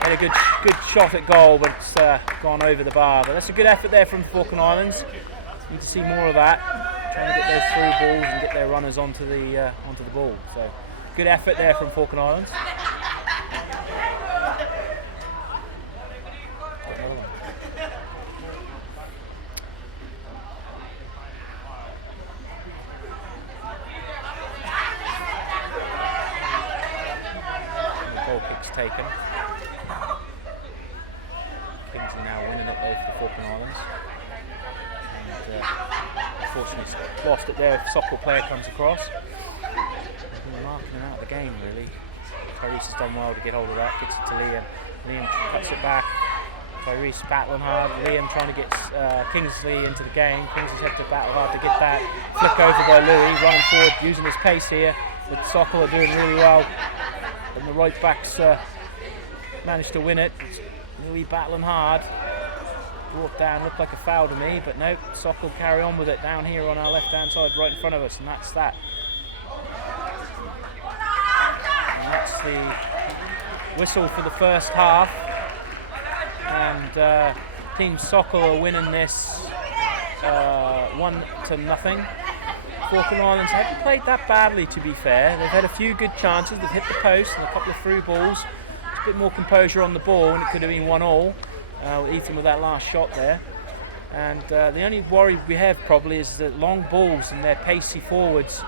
Had a good shot at goal, but it's gone over the bar. But that's a good effort there from the Falkland Islands. Need to see more of that. Trying to get those through balls and get their runners onto the ball. So good effort there from Falkland Islands. And the goal kick's taken. Kingsley now winning it though for the Falkland Islands. And unfortunately lost it there. Sokol player comes across. They're marking him out of the game really. Tyrese has done well to get hold of that, gets it to Liam. Liam cuts it back. Tyrese battling hard. Liam trying to get Kingsley into the game. Kingsley's had to battle hard to get that. Flick over by Louis, running forward, using his pace here. But Sokol are doing really well. And the right backs managed to win it. Louis battling hard. Brought down, looked like a foul to me, but no, Sokol carry on with it down here on our left hand side right in front of us, and that's that. And that's the whistle for the first half. And Team Sokol are winning this 1-0. Falkland Islands haven't played that badly, to be fair. They've had a few good chances, they've hit the post and a couple of through balls. a bit more composure on the ball, and it could have been 1-1. Ethan with that last shot there. And the only worry we have probably is that long balls and their pacey forwards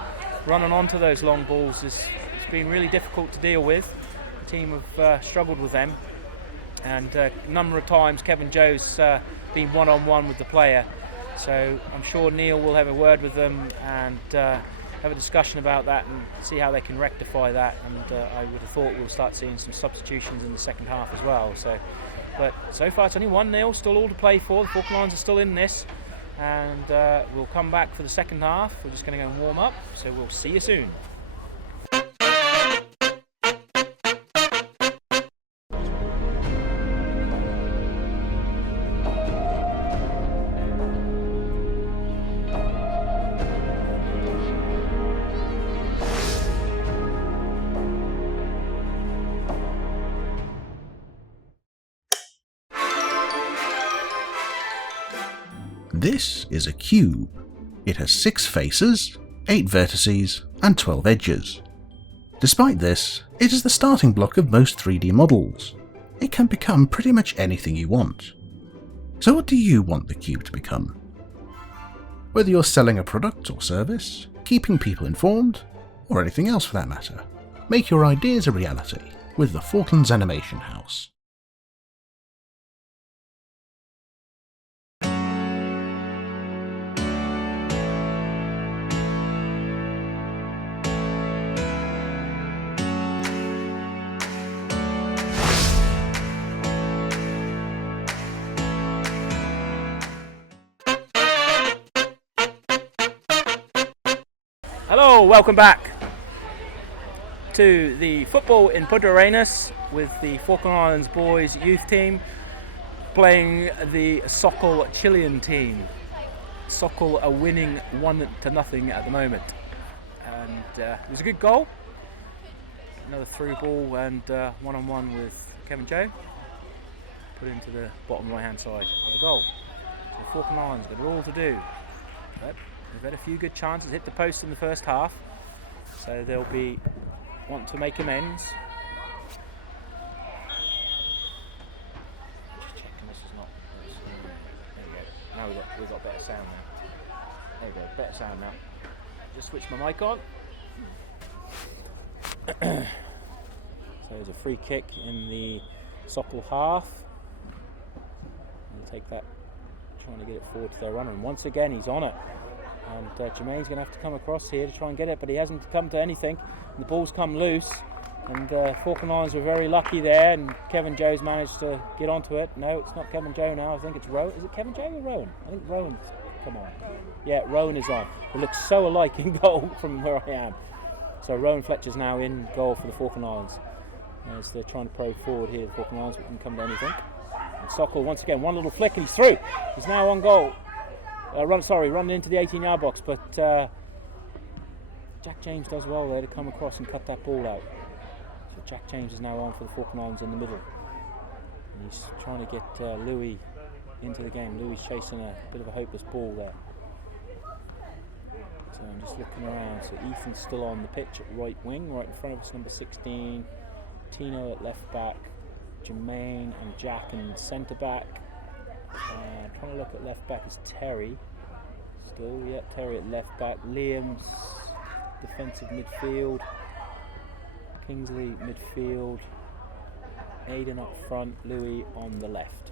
running onto those long balls it's been really difficult to deal with. The team have struggled with them, and a number of times Kevin Joe's been one-on-one with the player. So I'm sure Neil will have a word with them and have a discussion about that and see how they can rectify that. And I would have thought we'll start seeing some substitutions in the second half as well. But so far it's only 1-0, still all to play for. The Falkland Islands are still in this, and we'll come back for the second half. We're just going to go and warm up, so we'll see you soon. This is a cube. It has 6 faces, 8 vertices, and 12 edges. Despite this, it is the starting block of most 3D models. It can become pretty much anything you want. So what do you want the cube to become? Whether you're selling a product or service, keeping people informed, or anything else for that matter, make your ideas a reality with the Falklands Animation House. Hello, welcome back to the football in Punta Arenas with the Falkland Islands Boys youth team playing the Sokol Chilean team. Sokol are winning 1-0 at the moment, and it was a good goal. Another through ball and one-on-one with Kevin Joe, put into the bottom right hand side of the goal. So the Falkland Islands got it all to do, but they've had a few good chances, hit the post in the first half, so they'll be want to make amends. Just checking this is not. There we go. Now we've got better sound now. There we go, better sound now. Just switch my mic on. So there's a free kick in the Sokol half. We'll take that, trying to get it forward to their runner, and once again he's on it. And Jermaine's going to have to come across here to try and get it, but he hasn't come to anything. The ball's come loose, and Falkland Islands were very lucky there, and Kevin Joe's managed to get onto it. No, it's not Kevin Joe now, I think it's Rowan. Is it Kevin Joe or Rowan? I think Rowan's come on. Yeah, Rowan is on. It looks so alike in goal from where I am. So Rowan Fletcher's now in goal for the Falkland Islands. As they're trying to probe forward here, the Falkland Islands, but didn't come to anything. And Sokol, once again, one little flick and he's through. He's now on goal. Running into the 18-yard box, but Jack James does well there to come across and cut that ball out. So Jack James is now on for the Falkland Islands in the middle. And he's trying to get Louis into the game. Louis chasing a bit of a hopeless ball there. So I'm just looking around. So Ethan's still on the pitch at right wing, right in front of us, number 16. Tino at left back. Jermaine and Jack in centre back. Trying to look at left back is Terry. Still, yeah, Terry at left back. Liam's defensive midfield. Kingsley midfield. Aidan up front. Louis on the left.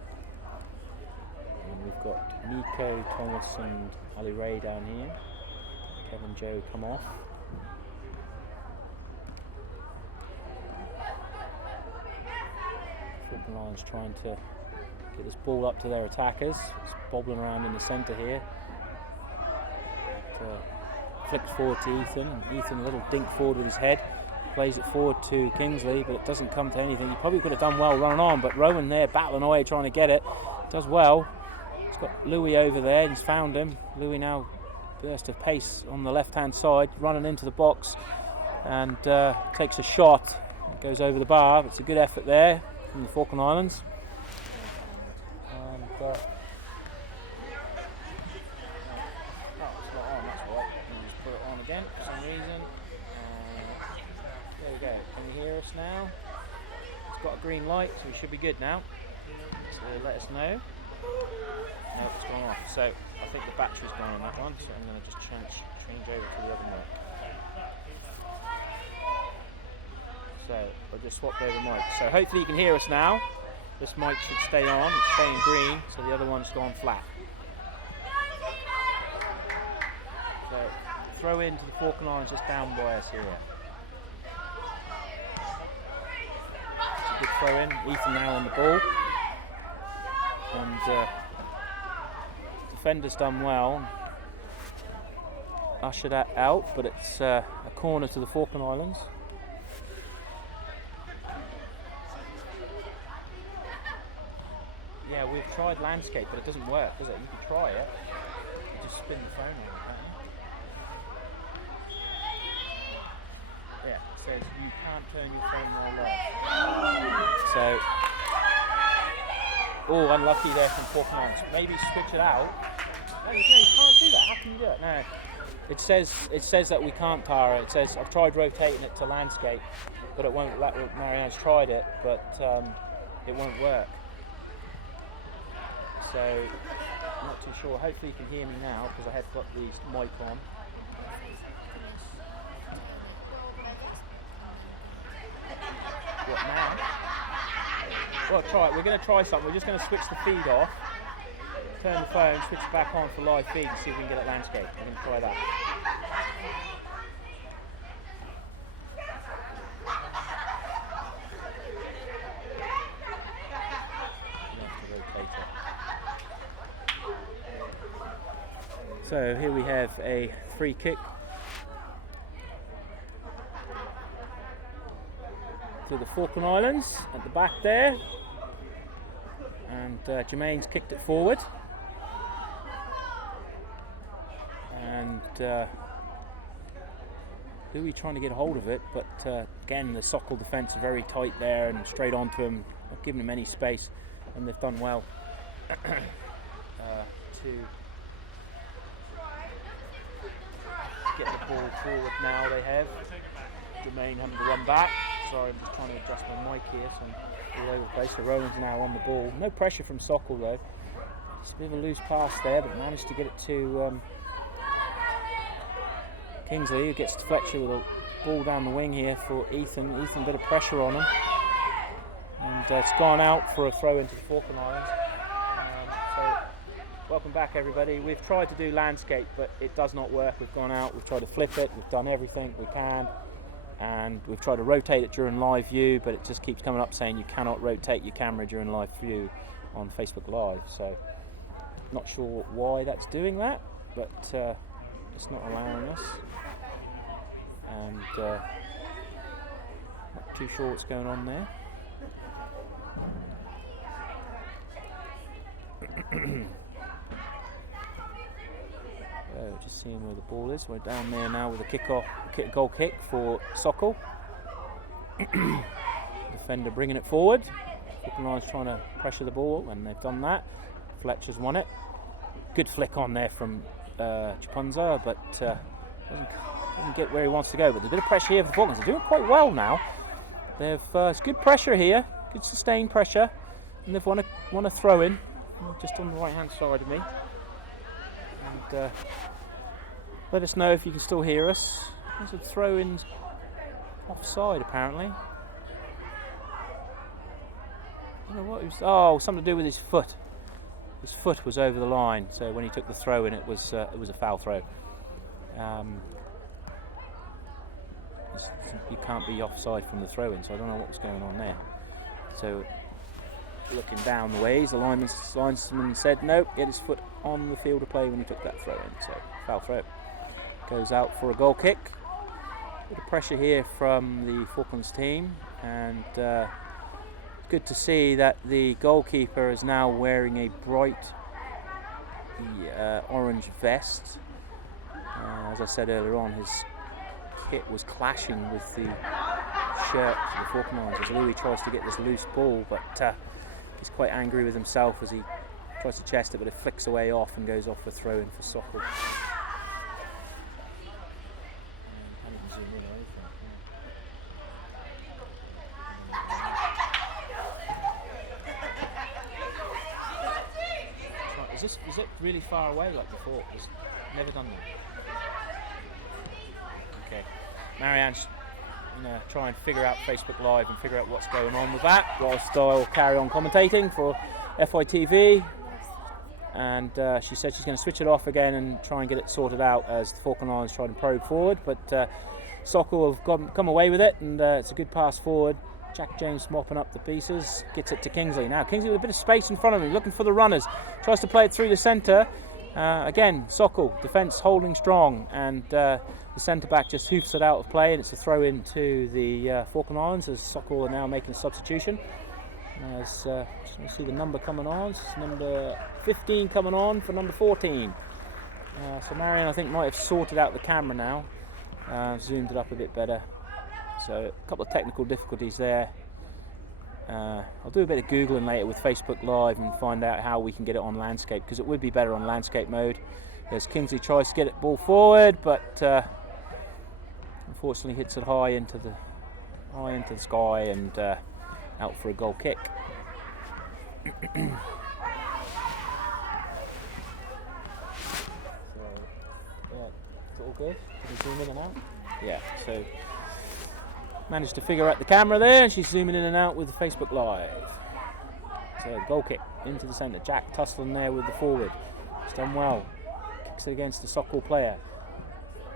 And we've got Nico, Thomas, and Ali Ray down here. Kevin Joe come off. Falkland Islands trying to get this ball up to their attackers. It's bobbling around in the centre here. Flicks forward to Ethan, and Ethan a little dink forward with his head. Plays it forward to Kingsley, but it doesn't come to anything. He probably could have done well running on, but Rowan there battling away trying to get it. Does well. He's got Louis over there, he's found him. Louis now burst of pace on the left hand side, running into the box, and takes a shot. It goes over the bar. It's a good effort there from the Falkland Islands. And it's not on, that's right. Let me just put it on again for some reason. There we go. Can you hear us now? It's got a green light, so we should be good now. So let us know. No, it's gone off. So I think the battery's gone on that one, so I'm going to just change over to the other mic. So I'll just swap over mics. So hopefully you can hear us now. This mic should stay on, it's staying green, so the other one's gone flat. So throw into the Falkland Islands just down by us here. It's a good throw in. Ethan now on the ball. And defender's done well. Usher that out, but it's a corner to the Falkland Islands. Yeah, we've tried landscape, but it doesn't work, does it? You can try it. You just spin the phone on, can't you? Yeah, it says you can't turn your phone while left. So, oh, unlucky there from Falkland Islands. Maybe switch it out. No, you can't do that. How can you do it? No. It says that we can't power it. It says I've tried rotating it to landscape, but it won't. Marianne's tried it, but it won't work. So I'm not too sure. Hopefully you can hear me now because I have got the mic on. What now? Well, try it. We're going to try something. We're just going to switch the feed off, turn the phone, switch it back on for live feed and see if we can get it landscape. We're going to try that. So here we have a free kick to the Falkland Islands at the back there, and Jermaine's kicked it forward, and Louis trying to get a hold of it, but again the Sokol defence are very tight there and straight onto him, not giving him any space, and they've done well to get the ball forward now. They have Jermaine having to run back. Sorry, I'm just trying to adjust my mic here, so I'm all over the place. So Rowan's now on the ball. No pressure from Sokol though. Just a bit of a loose pass there, but managed to get it to Kingsley, who gets to Fletcher with a ball down the wing here for Ethan. Ethan, a bit of pressure on him, and it's gone out for a throw into the Falkland Islands. Welcome back everybody. We've tried to do landscape, but it does not work. We've gone out, we've tried to flip it, we've done everything we can, and we've tried to rotate it during live view, but it just keeps coming up saying you cannot rotate your camera during live view on Facebook Live. So not sure why that's doing that, but it's not allowing us, and not too sure what's going on there. Just seeing where the ball is. We're down there now with a goal kick for Sokol. Defender bringing it forward. Falkland Islands trying to pressure the ball, and they've done that. Fletcher's won it. Good flick on there from Chipunza, but doesn't get where he wants to go. But there's a bit of pressure here for the Falklands. They're doing quite well now. They've it's good pressure here, good sustained pressure, and they've won a throw in just on the right hand side of me. And let us know if you can still hear us. There's a throw in offside apparently. I don't know what it was. Oh, something to do with his foot. His foot was over the line, so when he took the throw in, it was a foul throw. You can't be offside from the throw in, so I don't know what was going on there. So looking down the ways, the linesman said no, get his foot on the field of play when he took that throw in, so foul throw. Goes out for a goal kick. Bit of pressure here from the Falklands team, and good to see that the goalkeeper is now wearing a bright orange vest. As I said earlier on, his kit was clashing with the shirt of the Falkland Islands as Louis tries to get this loose ball, but he's quite angry with himself as he tries to chest it, but it flicks away off and goes off for throw in for Sokol. really far away like before. It's never done that. Okay, Marianne's gonna try and figure out Facebook Live and figure out what's going on with that whilst I'll carry on commentating for FITV. And she said she's going to switch it off again and try and get it sorted out as the Falkland Islands try to probe forward. But Sokol have come away with it, and it's a good pass forward. Jack James mopping up the pieces, gets it to Kingsley. Now Kingsley with a bit of space in front of him, looking for the runners. Tries to play it through the centre. Again, Sokol, defence holding strong, and the centre-back just hoofs it out of play, and it's a throw in to the Falkland Islands as Sokol are now making a substitution. As just want to see the number coming on. It's number 15 coming on for number 14. So Marianne, I think, might have sorted out the camera now, zoomed it up a bit better. So a couple of technical difficulties there. I'll do a bit of Googling later with Facebook Live and find out how we can get it on landscape, because it would be better on landscape mode. As Kingsley tries to get it ball forward, but unfortunately hits it high into the sky and out for a goal kick. So, yeah, it's all good. Can we zoom in and out? Yeah, so managed to figure out the camera there, and she's zooming in and out with the Facebook Live. So goal kick into the centre. Jack tussling there with the forward. He's done well. Kicks it against the Sokol player.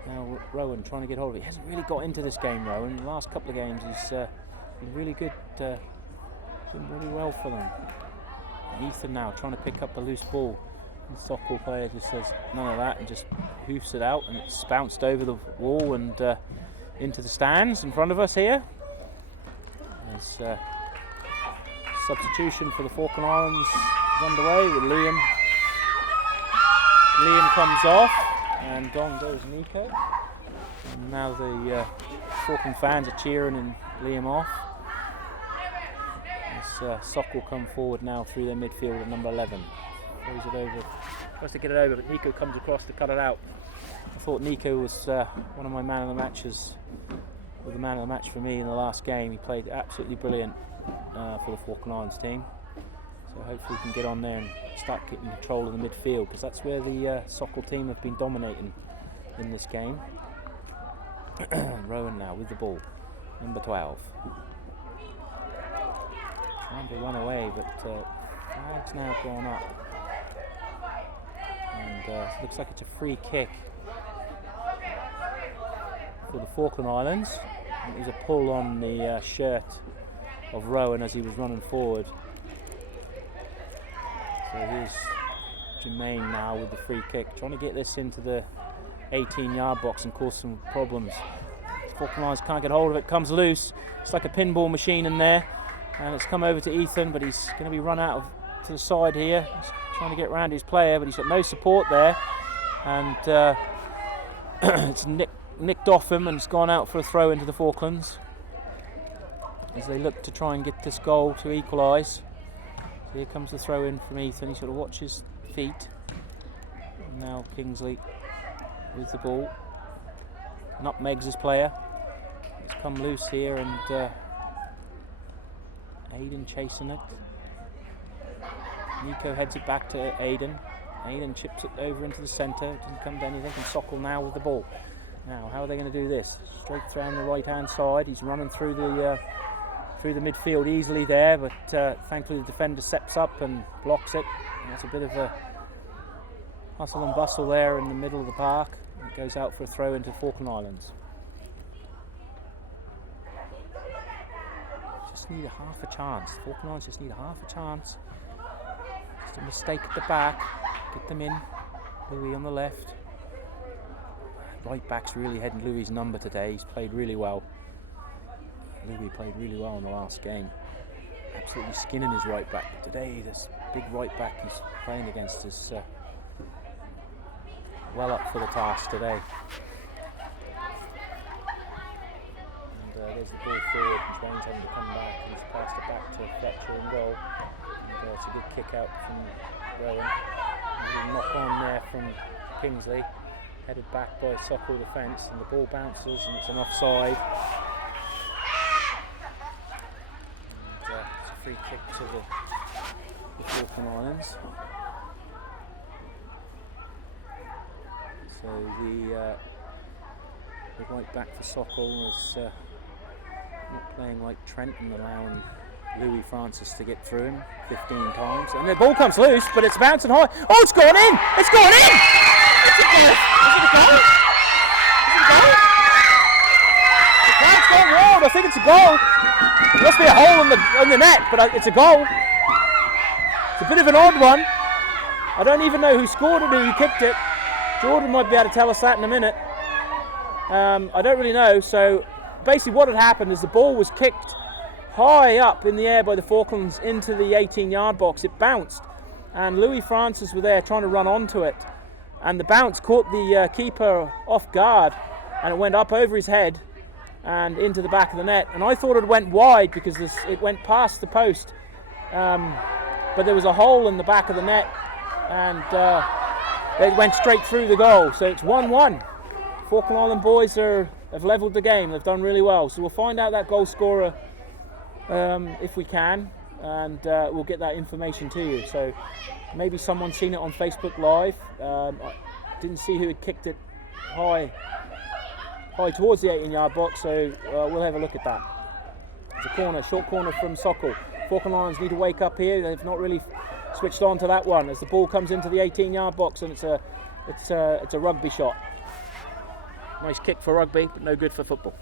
Now Rowan trying to get hold of it. He hasn't really got into this game, Rowan. In the last couple of games he's been really good, doing really well for them. And Ethan now trying to pick up a loose ball. And the Sokol player just says none of that and just hoofs it out, and it's bounced over the wall and into the stands in front of us here. There's substitution for the Falkland Islands is underway with Liam. Liam comes off and on goes Nico. And now the Falkland fans are cheering and Liam off. As Sokol come forward now through their midfield at number 11. Throws it over, tries to get it over, but Nico comes across to cut it out. I thought Nico was one of my man of the matches, or the man of the match for me in the last game. He played absolutely brilliant for the Falkland Islands team. So hopefully we can get on there and start getting control of the midfield, because that's where the Sokol team have been dominating in this game. Rowan now with the ball, number 12. Trying to run away, but flag's now gone up. And it looks like it's a free kick for the Falkland Islands. It was a pull on the shirt of Rowan as he was running forward. So here's Jermaine now with the free kick, trying to get this into the 18-yard box and cause some problems. Falkland Islands can't get hold of it, comes loose. It's like a pinball machine in there, and it's come over to Ethan, but he's going to be run out to the side here. He's trying to get around his player, but he's got no support there, and it's nicked off him, and it's gone out for a throw into the Falklands as they look to try and get this goal to equalise. So here comes the throw in from Ethan. He's got to watch his feet. And now Kingsley with the ball. Nutmegs his player. It's come loose here, and Aiden chasing it. Nico heads it back to Aiden. Aiden chips it over into the centre. Doesn't come to anything. And Sokol now with the ball. Now, how are they going to do this? Straight down the right-hand side. He's running through the midfield easily there, but thankfully the defender steps up and blocks it. And that's a bit of a hustle and bustle there in the middle of the park. It goes out for a throw into Falkland Islands. Just need a half a chance. Falkland Islands just need a half a chance. Just a mistake at the back. Get them in. Louis on the left. Right back's really heading Louis' number today. He's played really well. Louis played really well in the last game. Absolutely skinning his right back. But today, this big right back he's playing against is well up for the task today. And there's the ball forward, and Twain's having to come back, and he's passed it back to Fletcher in goal. And it's a good kick out from Rowan. A little knock on there from Kingsley. Headed back by Sokol defence, and the ball bounces, and it's an offside. And it's a free kick to the Falkland Islands. So the right back for Sokol is not playing like Trent and allowing Louis Francis to get through him 15 times. And the ball comes loose, but it's bouncing high. Oh, it's gone in! It's gone in! It's a goal! Is it a goal? Is it a goal? The crowd's gone wild. I think it's a goal. There must be a hole in the net, but it's a goal. It's a bit of an odd one. I don't even know who scored it or who kicked it. Jordan might be able to tell us that in a minute. I don't really know. So basically what had happened is the ball was kicked high up in the air by the Falklands into the 18-yard box. It bounced, and Louis Francis were there trying to run onto it, and the bounce caught the keeper off guard, and it went up over his head and into the back of the net. And I thought it went wide because it went past the post, but there was a hole in the back of the net, and it went straight through the goal. So it's 1-1. Falkland Island boys have levelled the game. They've done really well. So we'll find out that goal scorer if we can, and we'll get that information to you. So maybe someone's seen it on Facebook Live. I didn't see who had kicked it high towards the 18-yard box, so we'll have a look at that. It's a corner, short corner from Sokol. Falkland Islands need to wake up here. They've not really switched on to that one as the ball comes into the 18-yard box, and it's a rugby shot. Nice kick for rugby, but no good for football.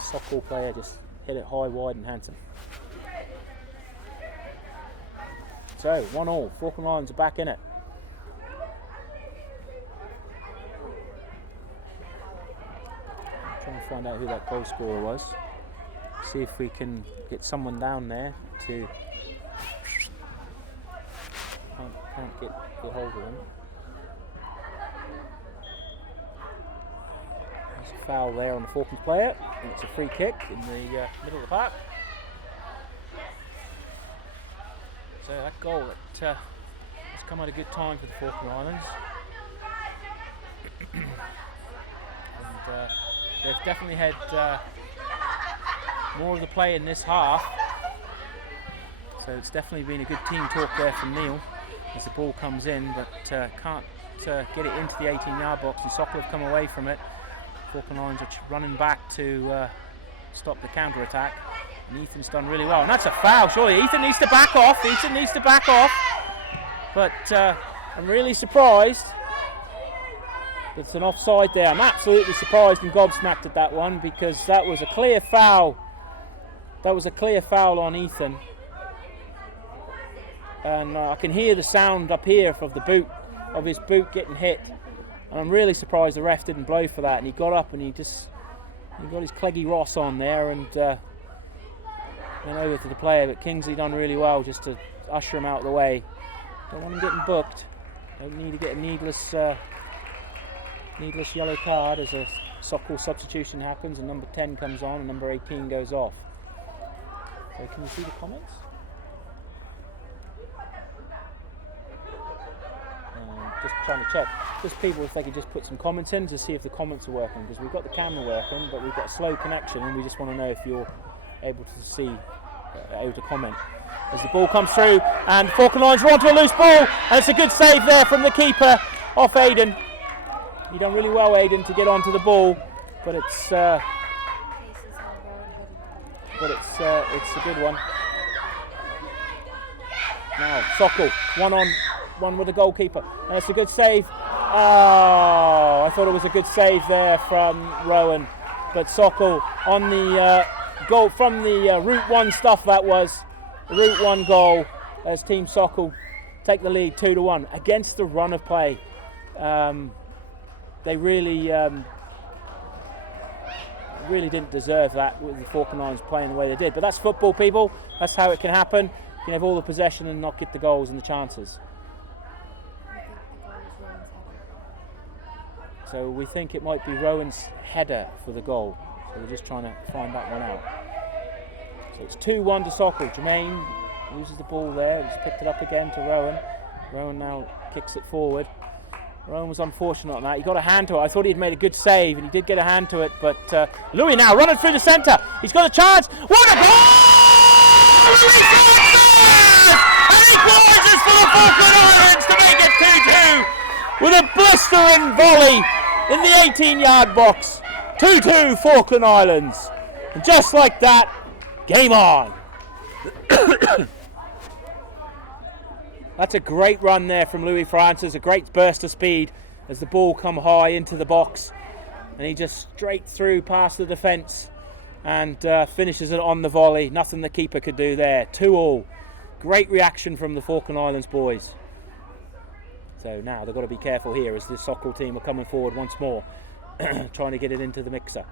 Sokol player just hit it high, wide and handsome. So 1-1, Falkland Islands are back in it. Trying to find out who that goal scorer was. See if we can get someone down there to. Can't get hold of him. There's a foul there on the Falklands player, and it's a free kick in the middle of the park. So that goal has come at a good time for the Falkland Islands. And they've definitely had more of the play in this half. So it's definitely been a good team talk there from Neil as the ball comes in, but can't get it into the 18-yard box, and Sokol have come away from it. Falkland Islands are running back to stop the counter-attack, and Ethan's done really well. And that's a foul, surely. Ethan needs to back off. But I'm really surprised. It's an offside there. I'm absolutely surprised and gobsmacked at that one, because that was a clear foul. That was a clear foul on Ethan. And I can hear the sound up here of his boot getting hit. And I'm really surprised the ref didn't blow for that. And he got up and he got his Cleggy Ross on there and went over to the player. But Kingsley done really well just to usher him out of the way. Don't want him getting booked. Don't need to get a needless yellow card as a Sokol substitution happens and number 10 comes on and number 18 goes off. So can you see the comments? Just trying to check. Just people, if they could just put some comments in to see if the comments are working, because we've got the camera working, but we've got a slow connection, and we just want to know if you're able to see, able to comment. As the ball comes through, and Falkland Islands are onto a loose ball, and it's a good save there from the keeper off Aidan. You done really well, Aidan, to get onto the ball, but it's a good one. Now Sokol, one with the goalkeeper, and it's a good save. Oh, I thought it was a good save there from Rowan, but Sokol on the goal from the Route 1 stuff. That was the Route 1 goal as Team Sokol take the lead 2-1 against the run of play. They really didn't deserve that with the Falkland Islands playing the way they did, but that's football, people. That's how it can happen. You can have all the possession and not get the goals and the chances. So we think it might be Rowan's header for the goal. So we're just trying to find that one out. So it's 2-1 to Sokol. Jermaine loses the ball there. He's picked it up again to Rowan. Rowan now kicks it forward. Rowan was unfortunate on that. He got a hand to it. I thought he'd made a good save, and he did get a hand to it. But Louis now running through the centre. He's got a chance. What a goal! Louis Francis! And he equalises for the Falkland Islands to make it 2-2. with a blistering volley in the 18-yard box. 2-2 Falkland Islands. And just like that, game on. That's a great run there from Louis Francis, a great burst of speed as the ball come high into the box. And he just straight through past the defence and finishes it on the volley. Nothing the keeper could do there. 2-2. Great reaction from the Falkland Islands boys. So now they've got to be careful here as the Sokol team are coming forward once more, trying to get it into the mixer.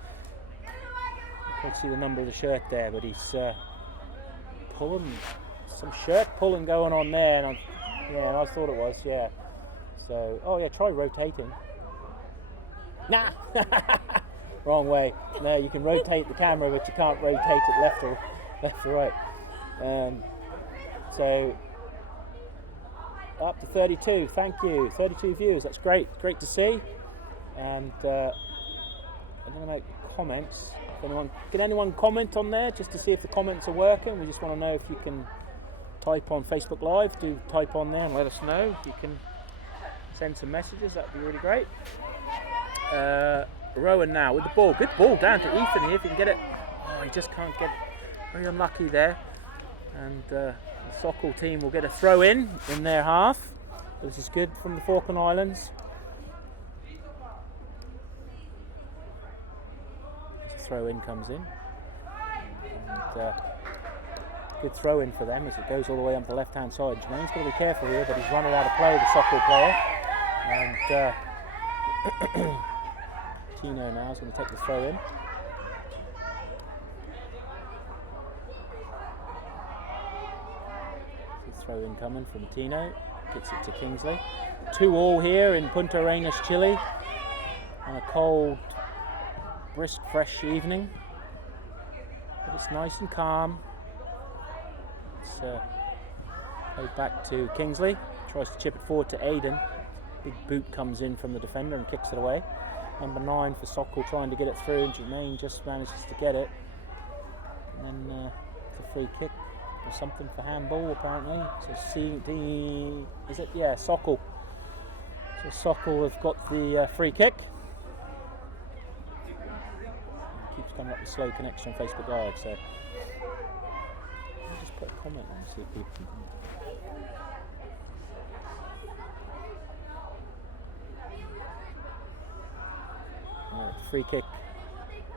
You can't see the number of the shirt there, but he's pulling, some shirt pulling going on there. And I thought it was, yeah. So, oh yeah, try rotating. Nah, wrong way. No, you can rotate the camera, but you can't rotate it left or right. So up to 32. Thank you. 32 views. That's great. Great to see. And I'm going to make comments. Can anyone comment on there just to see if the comments are working? We just want to know if you can type on Facebook Live. Do type on there and let us know. If you can send some messages, that would be really great. Rowan now with the ball. Good ball down to Ethan here if he can get it. Oh, he just can't get it. Very unlucky there. And the Sokol team will get a throw in their half. This is good from the Falkland Islands. As the throw in comes in. And good throw in for them as it goes all the way up the left hand side. Jermaine's got to be careful here, but he's running out of play, the Sokol player. And Tino now is going to take the throw in. Throw in coming from Tino, gets it to Kingsley. 2-2 here in Punta Arenas, Chile, on a cold, brisk, fresh evening. But it's nice and calm. It's played back to Kingsley, tries to chip it forward to Aiden. Big boot comes in from the defender and kicks it away. Number 9 for Sokol trying to get it through, and Jermaine just manages to get it. And then it's a free kick. Or something for handball apparently. So CD, is it? Yeah, Sokol. So Sokol have got the free kick. It keeps coming up with slow connection on Facebook Live. So let me just put a comment on and see if people can. Free kick.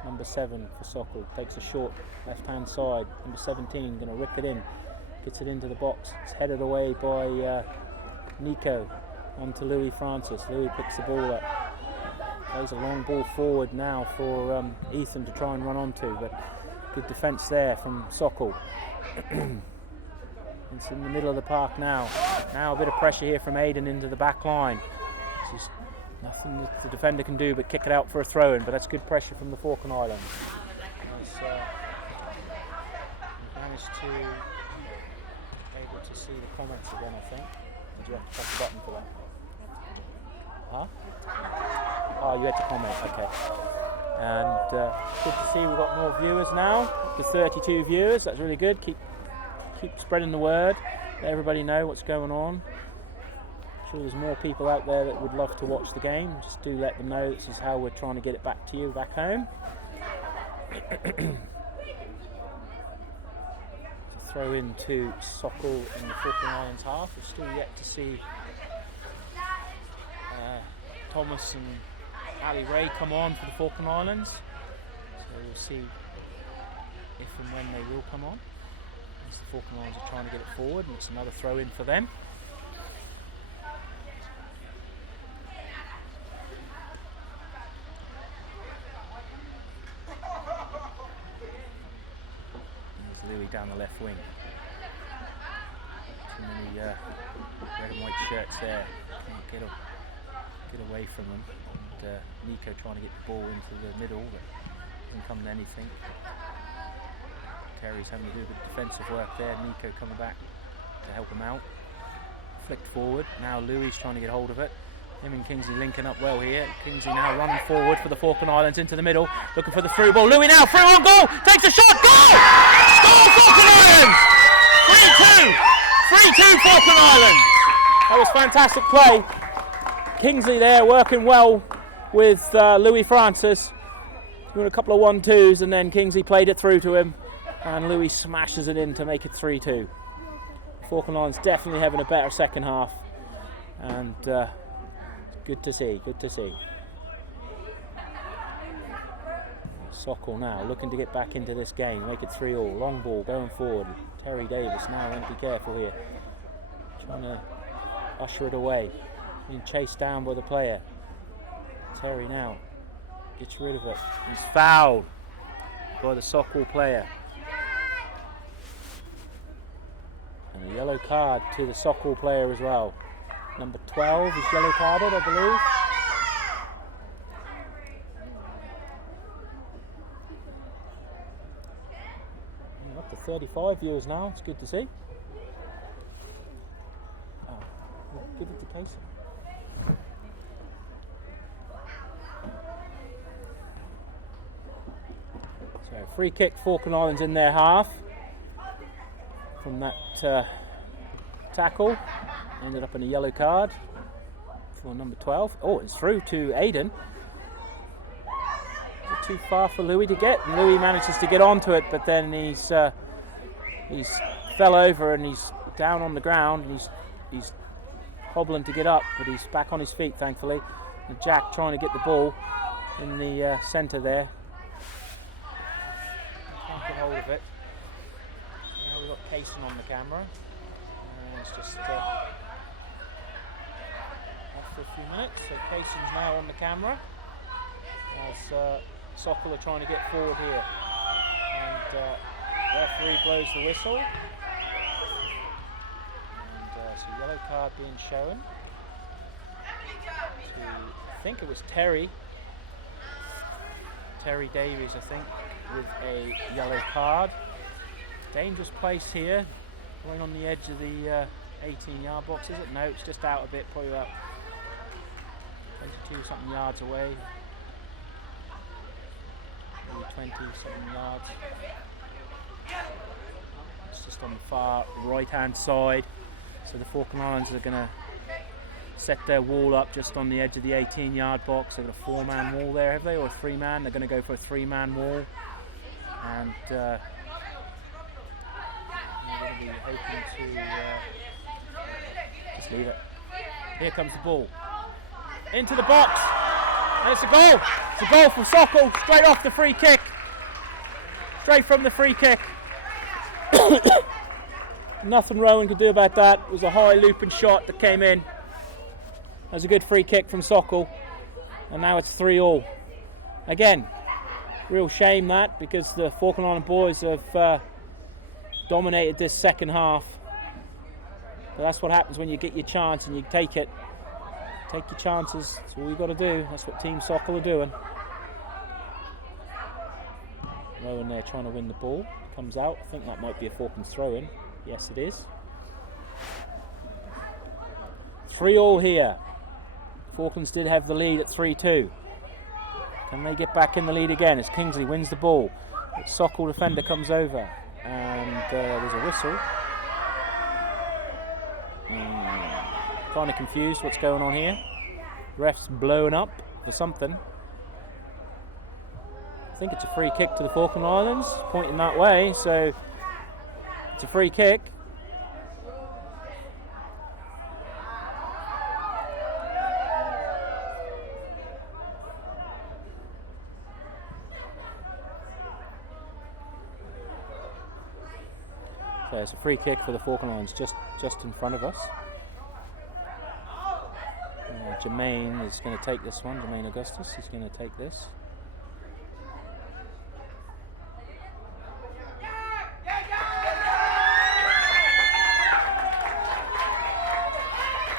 Number 7 for Sokol takes a short left hand side. Number 17 going to rip it in, gets it into the box. It's headed away by Nico onto Louis Francis. Louis picks the ball up, plays a long ball forward now for Ethan to try and run onto, but good defence there from Sokol. It's in the middle of the park now. Now a bit of pressure here from Aiden into the back line. This is nothing that the defender can do but kick it out for a throw-in, but that's good pressure from the Falkland Islands. Managed to able to see the comments again, I think. Did you have to press the button for that? Huh? Oh, you had to comment, okay. And good to see we've got more viewers now. The 32 viewers, that's really good. Keep spreading the word. Let everybody know what's going on. Sure there's more people out there that would love to watch the game. Just do let them know this is how we're trying to get it back to you back home. Throw in to Sokol in the Falkland Islands half. We're still yet to see Thomas and Ali Ray come on for the Falkland Islands. So we'll see if and when they will come on. As the Falkland Islands are trying to get it forward, and it's another throw in for them. Louis down the left wing. Too many red and white shirts there. Can't get away from them. And Nico trying to get the ball into the middle, but doesn't come to anything. Terry's having to do the defensive work there. Nico coming back to help him out. Flicked forward. Now Louis trying to get hold of it. Him and Kingsley linking up well here. Kingsley now running forward for the Falkland Islands into the middle, looking for the through ball. Louis now through on goal, takes a shot, goal! Goal Falkland Islands! 3-2 Falkland Islands! That was fantastic play. Kingsley there working well with Louis Francis. Doing a couple of 1-2s, and then Kingsley played it through to him, and Louis smashes it in to make it 3-2. Falkland Islands definitely having a better second half, and good to see, good to see. Sokol now looking to get back into this game, make it 3-3. Long ball going forward. Terry Davis now going to be careful here, trying to usher it away, being chased down by the player. Terry now gets rid of it. He's fouled by the Sokol player. And a yellow card to the Sokol player as well. Number 12 is yellow carded, I believe. And up to 35 viewers now, it's good to see. Oh, give it to Casey. So free kick, Falkland Islands in their half from that tackle. Ended up in a yellow card for number 12. Oh, it's through to Aidan. Too far for Louis to get. And Louis manages to get onto it, but then he's fell over and he's down on the ground. And he's hobbling to get up, but he's back on his feet, thankfully. And Jack trying to get the ball in the centre there. Can't get hold of it. Now we've got Kaysen on the camera. It's just off for a few minutes. So Kaysen's now on the camera as Sokol are trying to get forward here. And referee blows the whistle. And so yellow card being shown to, I think it was Terry Davies, I think, with a yellow card. Dangerous place here, right on the edge of the 18-yard box, is it? No, it's just out a bit, probably about 22 something yards away. Maybe 20 something yards. It's just on the far right hand side. So the Falkland Islands are going to set their wall up just on the edge of the 18-yard box. They've got a 4-man wall there, have they? Or a 3-man? They're going to go for a 3-man wall. And we're going to be hoping to just leave it. Here comes the ball. Into the box. And it's a goal. It's a goal for Sokol. Straight off the free kick. Straight from the free kick. Nothing Rowan could do about that. It was a high looping shot that came in. That was a good free kick from Sokol. And now it's 3-3. Again, real shame that, because the Falkland Islands boys have dominated this second half. But that's what happens when you get your chance and you take it. Take your chances. That's all you've got to do. That's what Team Sokol are doing. Rowan there trying to win the ball. Comes out. I think that might be a Falklands throw-in. Yes, it is. 3-3 here. Falklands did have the lead at 3-2. Can they get back in the lead again as Kingsley wins the ball? The Sokol defender comes over and there's a whistle. Kind of confused what's going on here. Ref's blowing up for something. I think it's a free kick to the Falkland Islands, pointing that way, so it's a free kick. So it's a free kick for the Falkland Islands just in front of us. Jermaine is going to take this one, Jermaine Augustus, he's going to take this.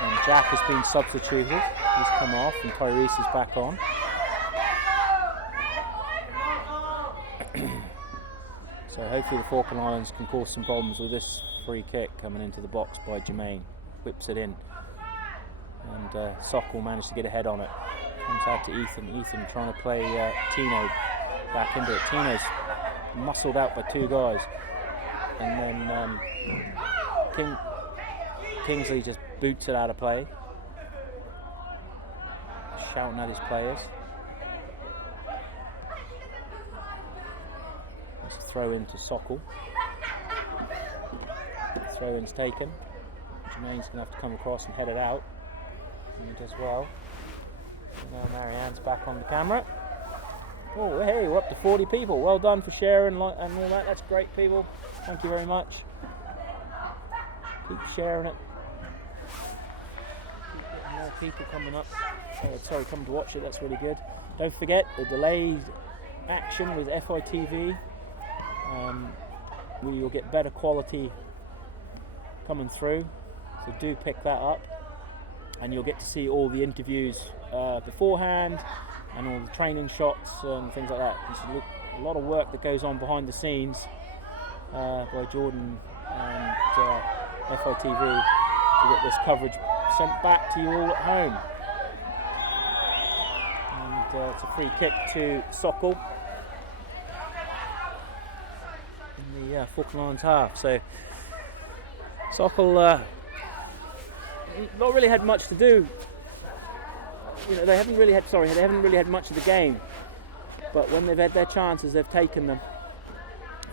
And Jack has been substituted, he's come off and Tyrese is back on. So hopefully the Falkland Islands can cause some problems with this free kick coming into the box by Jermaine. Whips it in. And Sokol managed to get ahead on it. Comes out to Ethan. Ethan trying to play Tino back into it. Tino's muscled out by two guys. And then Kingsley just boots it out of play. shouting at his players. Let's throw in to Sokol. Throw in's taken. Jermaine's going to have to come across and head it out. And he does well. Now Marianne's back on the camera. Oh, hey, we're up to 40 people. Well done for sharing and all that. That's great, people. Thank you very much. Keep sharing it. Keep getting more people coming up. Coming to watch it. That's really good. Don't forget the delayed action with FITV. Where you'll get better quality coming through. So do pick that up. And you'll get to see all the interviews beforehand and all the training shots and things like that. There's a lot of work that goes on behind the scenes by Jordan and FITV to get this coverage sent back to you all at home. And it's a free kick to Sokol in the Falkland Islands half. So Sokol not really had much to do. They haven't really had much of the game. But when they've had their chances, they've taken them,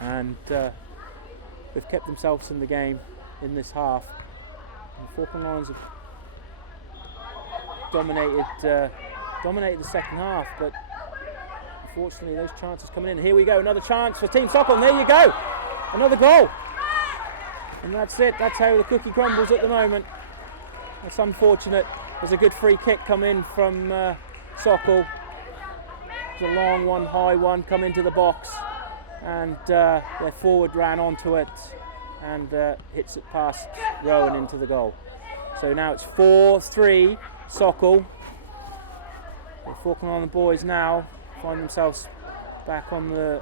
and they've kept themselves in the game in this half. And the Falkland Islands have dominated the second half, but unfortunately those chances coming in. Here we go, another chance for Team Sokol, and there you go, another goal. And that's it. That's how the cookie crumbles at the moment. That's unfortunate. There's a good free kick come in from Sokol. There's a long one, high one, come into the box, and their forward ran onto it and hits it past Rowan into the goal. So now it's 4-3 Sokol. The Falkland Islands Boys now find themselves back on the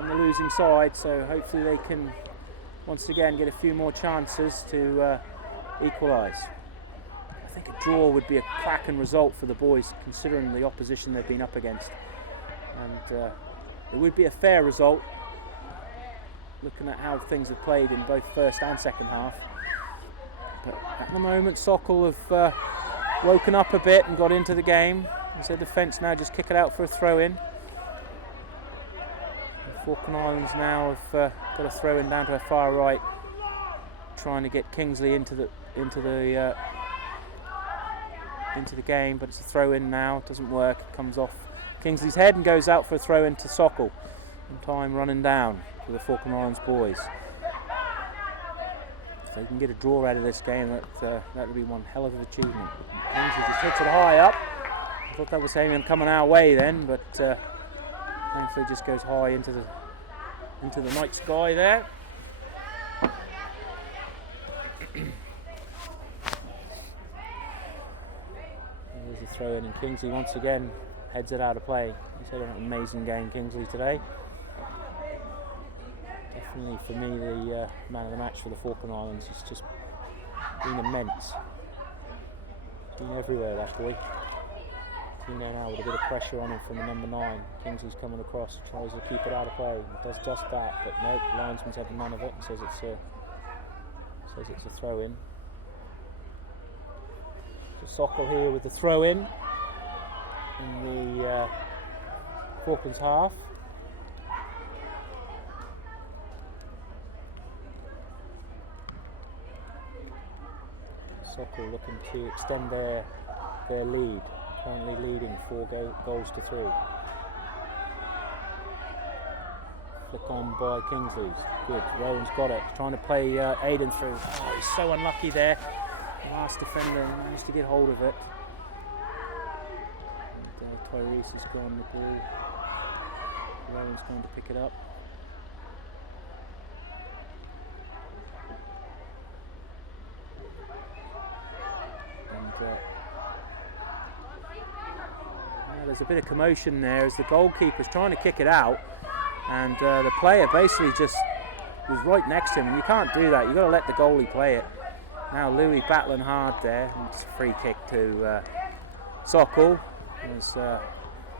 losing side. So hopefully they can once again get a few more chances to equalise. I think a draw would be a cracking result for the boys, considering the opposition they've been up against, and it would be a fair result looking at how things have played in both first and second half. But at the moment Sokol have woken up a bit and got into the game. As their defence now just kick it out for a throw in. The Falkland Islands now have got a throw in down to her far right, trying to get Kingsley into the game, but it's a throw in now. It doesn't work. It comes off Kingsley's head and goes out for a throw in to Sokol. And time running down for the Falkland Islands boys. If they can get a draw out of this game, that would be one hell of an achievement. Kingsley just hits it high up. I thought that was aiming coming our way then, but thankfully just goes high into the night sky there. There's a throw in, and Kingsley once again heads it out of play. He's had an amazing game, Kingsley, today. Definitely for me the man of the match for the Falkland Islands. He's just been immense. Been everywhere, that boy. Tino now with a bit of pressure on him from the number 9. Kingsley's coming across, tries to keep it out of play. He does just that, but nope, the linesman's having none of it and says it's a throw in. So Sokol here with the throw in the Falklands half. Sokol looking to extend their lead, currently leading 4 goals to 3. Flick on by Kingsley. Good. Rowan's got it. He's trying to play Aiden through. Oh, he's so unlucky there. The last defender managed to get hold of it. And Tyrese has gone the ball. Rowan's going to pick it up. And there's a bit of commotion there as the goalkeeper's trying to kick it out. And the player basically just was right next to him, and you can't do that. You've got to let the goalie play it. Now Louis battling hard there, and it's a free kick to Sokol, as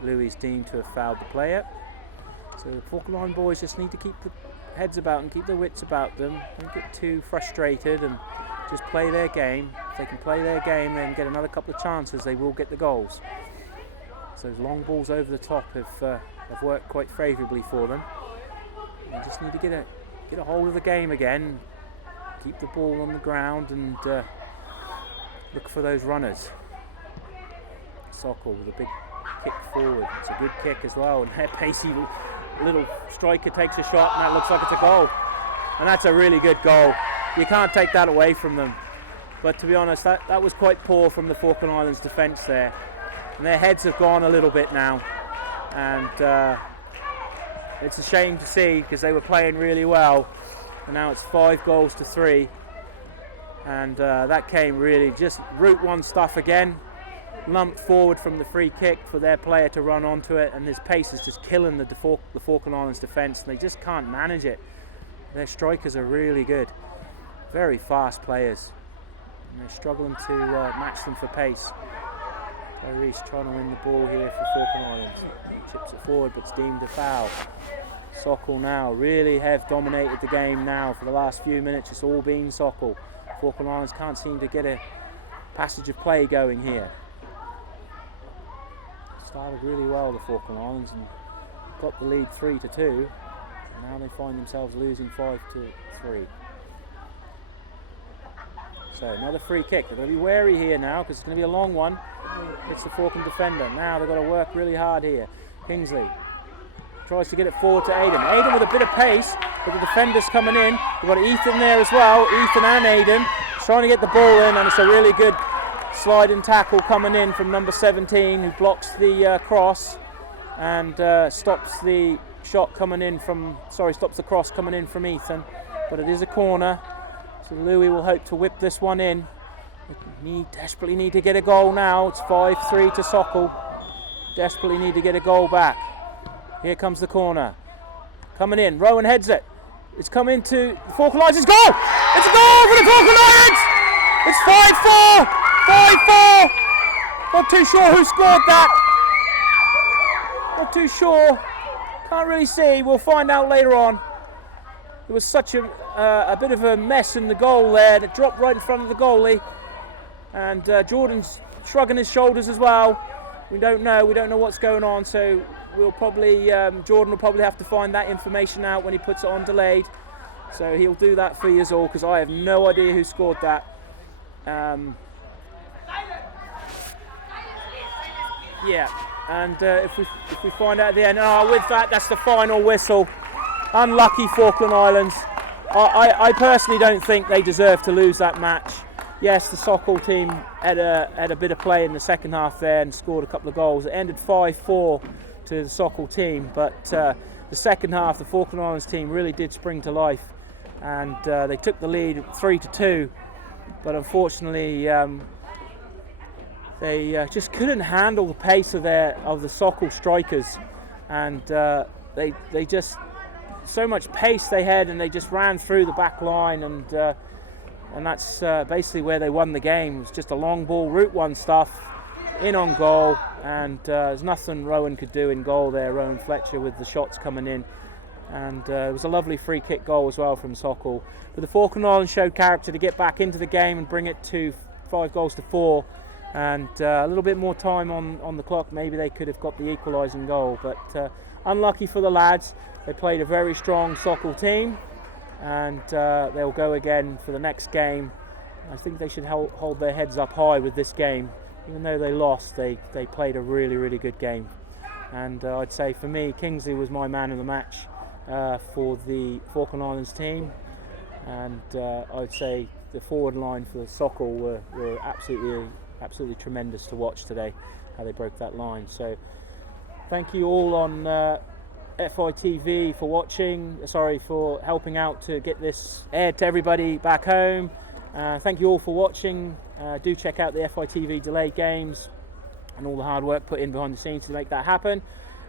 Louis is deemed to have fouled the player. So the Falkland Islands boys just need to keep the heads about and keep their wits about them. Don't get too frustrated and just play their game. If they can play their game and get another couple of chances, they will get the goals. So those long balls over the top have worked quite favourably for them. They just need to get a hold of the game again, keep the ball on the ground and look for those runners. Sokol with a big kick forward. It's a good kick as well, and their pacey little striker takes a shot and that looks like it's a goal. And that's a really good goal. You can't take that away from them. But to be honest, that was quite poor from the Falkland Islands defence there. And their heads have gone a little bit now. And it's a shame to see because they were playing really well. And now it's 5-3. And that came really just Route 1 stuff again. Lumped forward from the free kick for their player to run onto it, and his pace is just killing the Falkland Islands defence, and they just can't manage it. Their strikers are really good, very fast players, and they're struggling to match them for pace. Tyrese trying to win the ball here for Falkland Islands. Chips it forward, but it's deemed a foul. Sokol now really have dominated the game now for the last few minutes. It's all been Sokol. Falkland Islands can't seem to get a passage of play going here. Started really well, the Falkland Islands, and got the lead 3-2. And now they find themselves losing 5-3. So another free kick. They're going to be wary here now because it's going to be a long one. It's the Falkland defender. Now they've got to work really hard here. Kingsley tries to get it forward to Aidan. Aidan with a bit of pace, but the defender's coming in. We've got Ethan there as well. Ethan and Aidan trying to get the ball in, and it's a really good sliding tackle coming in from number 17, who blocks the cross and stops the shot coming in from, stops the cross coming in from Ethan. But it is a corner, so Louis will hope to whip this one in. They desperately need to get a goal now. It's 5-3 to Sokol. Desperately need to get a goal back. Here comes the corner. Coming in, Rowan heads it. It's come into the Falkland Islands. It's goal! It's a goal for the Falkland Islands! It's 5-4! 5-4! Not too sure who scored that. Not too sure. Can't really see. We'll find out later on. There was such a bit of a mess in the goal there. It dropped right in front of the goalie. And Jordan's shrugging his shoulders as well. We don't know. We don't know what's going on. So we'll probably Jordan will probably have to find that information out when he puts it on delayed. So he'll do that for you all because I have no idea who scored that. Yeah, and if we find out at the end, with that, that's the final whistle. Unlucky Falkland Islands. I personally don't think they deserve to lose that match. Yes, the Sokol team had a bit of play in the second half there and scored a couple of goals. It ended 5-4 to the Sokol team, but the second half, the Falkland Islands team really did spring to life, and they took the lead 3-2. But unfortunately, they just couldn't handle the pace of the Sokol strikers, and they just so much pace they had, and they just ran through the back line, and that's basically where they won the game. It was just a long ball, Route 1 stuff, in on goal, and there's nothing Rowan could do in goal there. Rowan Fletcher with the shots coming in, and it was a lovely free kick goal as well from Sokol. But the Falkland Islands showed character to get back into the game and bring it to 5-4, and a little bit more time on the clock. Maybe they could have got the equalising goal, but unlucky for the lads. They played a very strong Sokol team, and they'll go again for the next game. I think they should hold their heads up high with this game. Even though they lost, they played a really, really good game. And I'd say for me, Kingsley was my man of the match for the Falkland Islands team. And I'd say the forward line for the Sokol were absolutely tremendous to watch today, how they broke that line. So thank you all on FITV for watching, for helping out to get this aired to everybody back home. Thank you all for watching. Do check out the FITV delayed games and all the hard work put in behind the scenes to make that happen.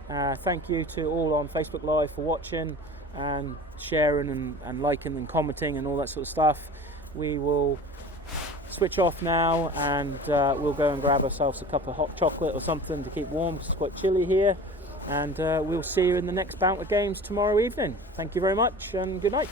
Thank you to all on Facebook Live for watching and sharing and liking and commenting and all that sort of stuff. We will switch off now, and we'll go and grab ourselves a cup of hot chocolate or something to keep warm because it's quite chilly here. And we'll see you in the next bout of games tomorrow evening. Thank you very much, and good night.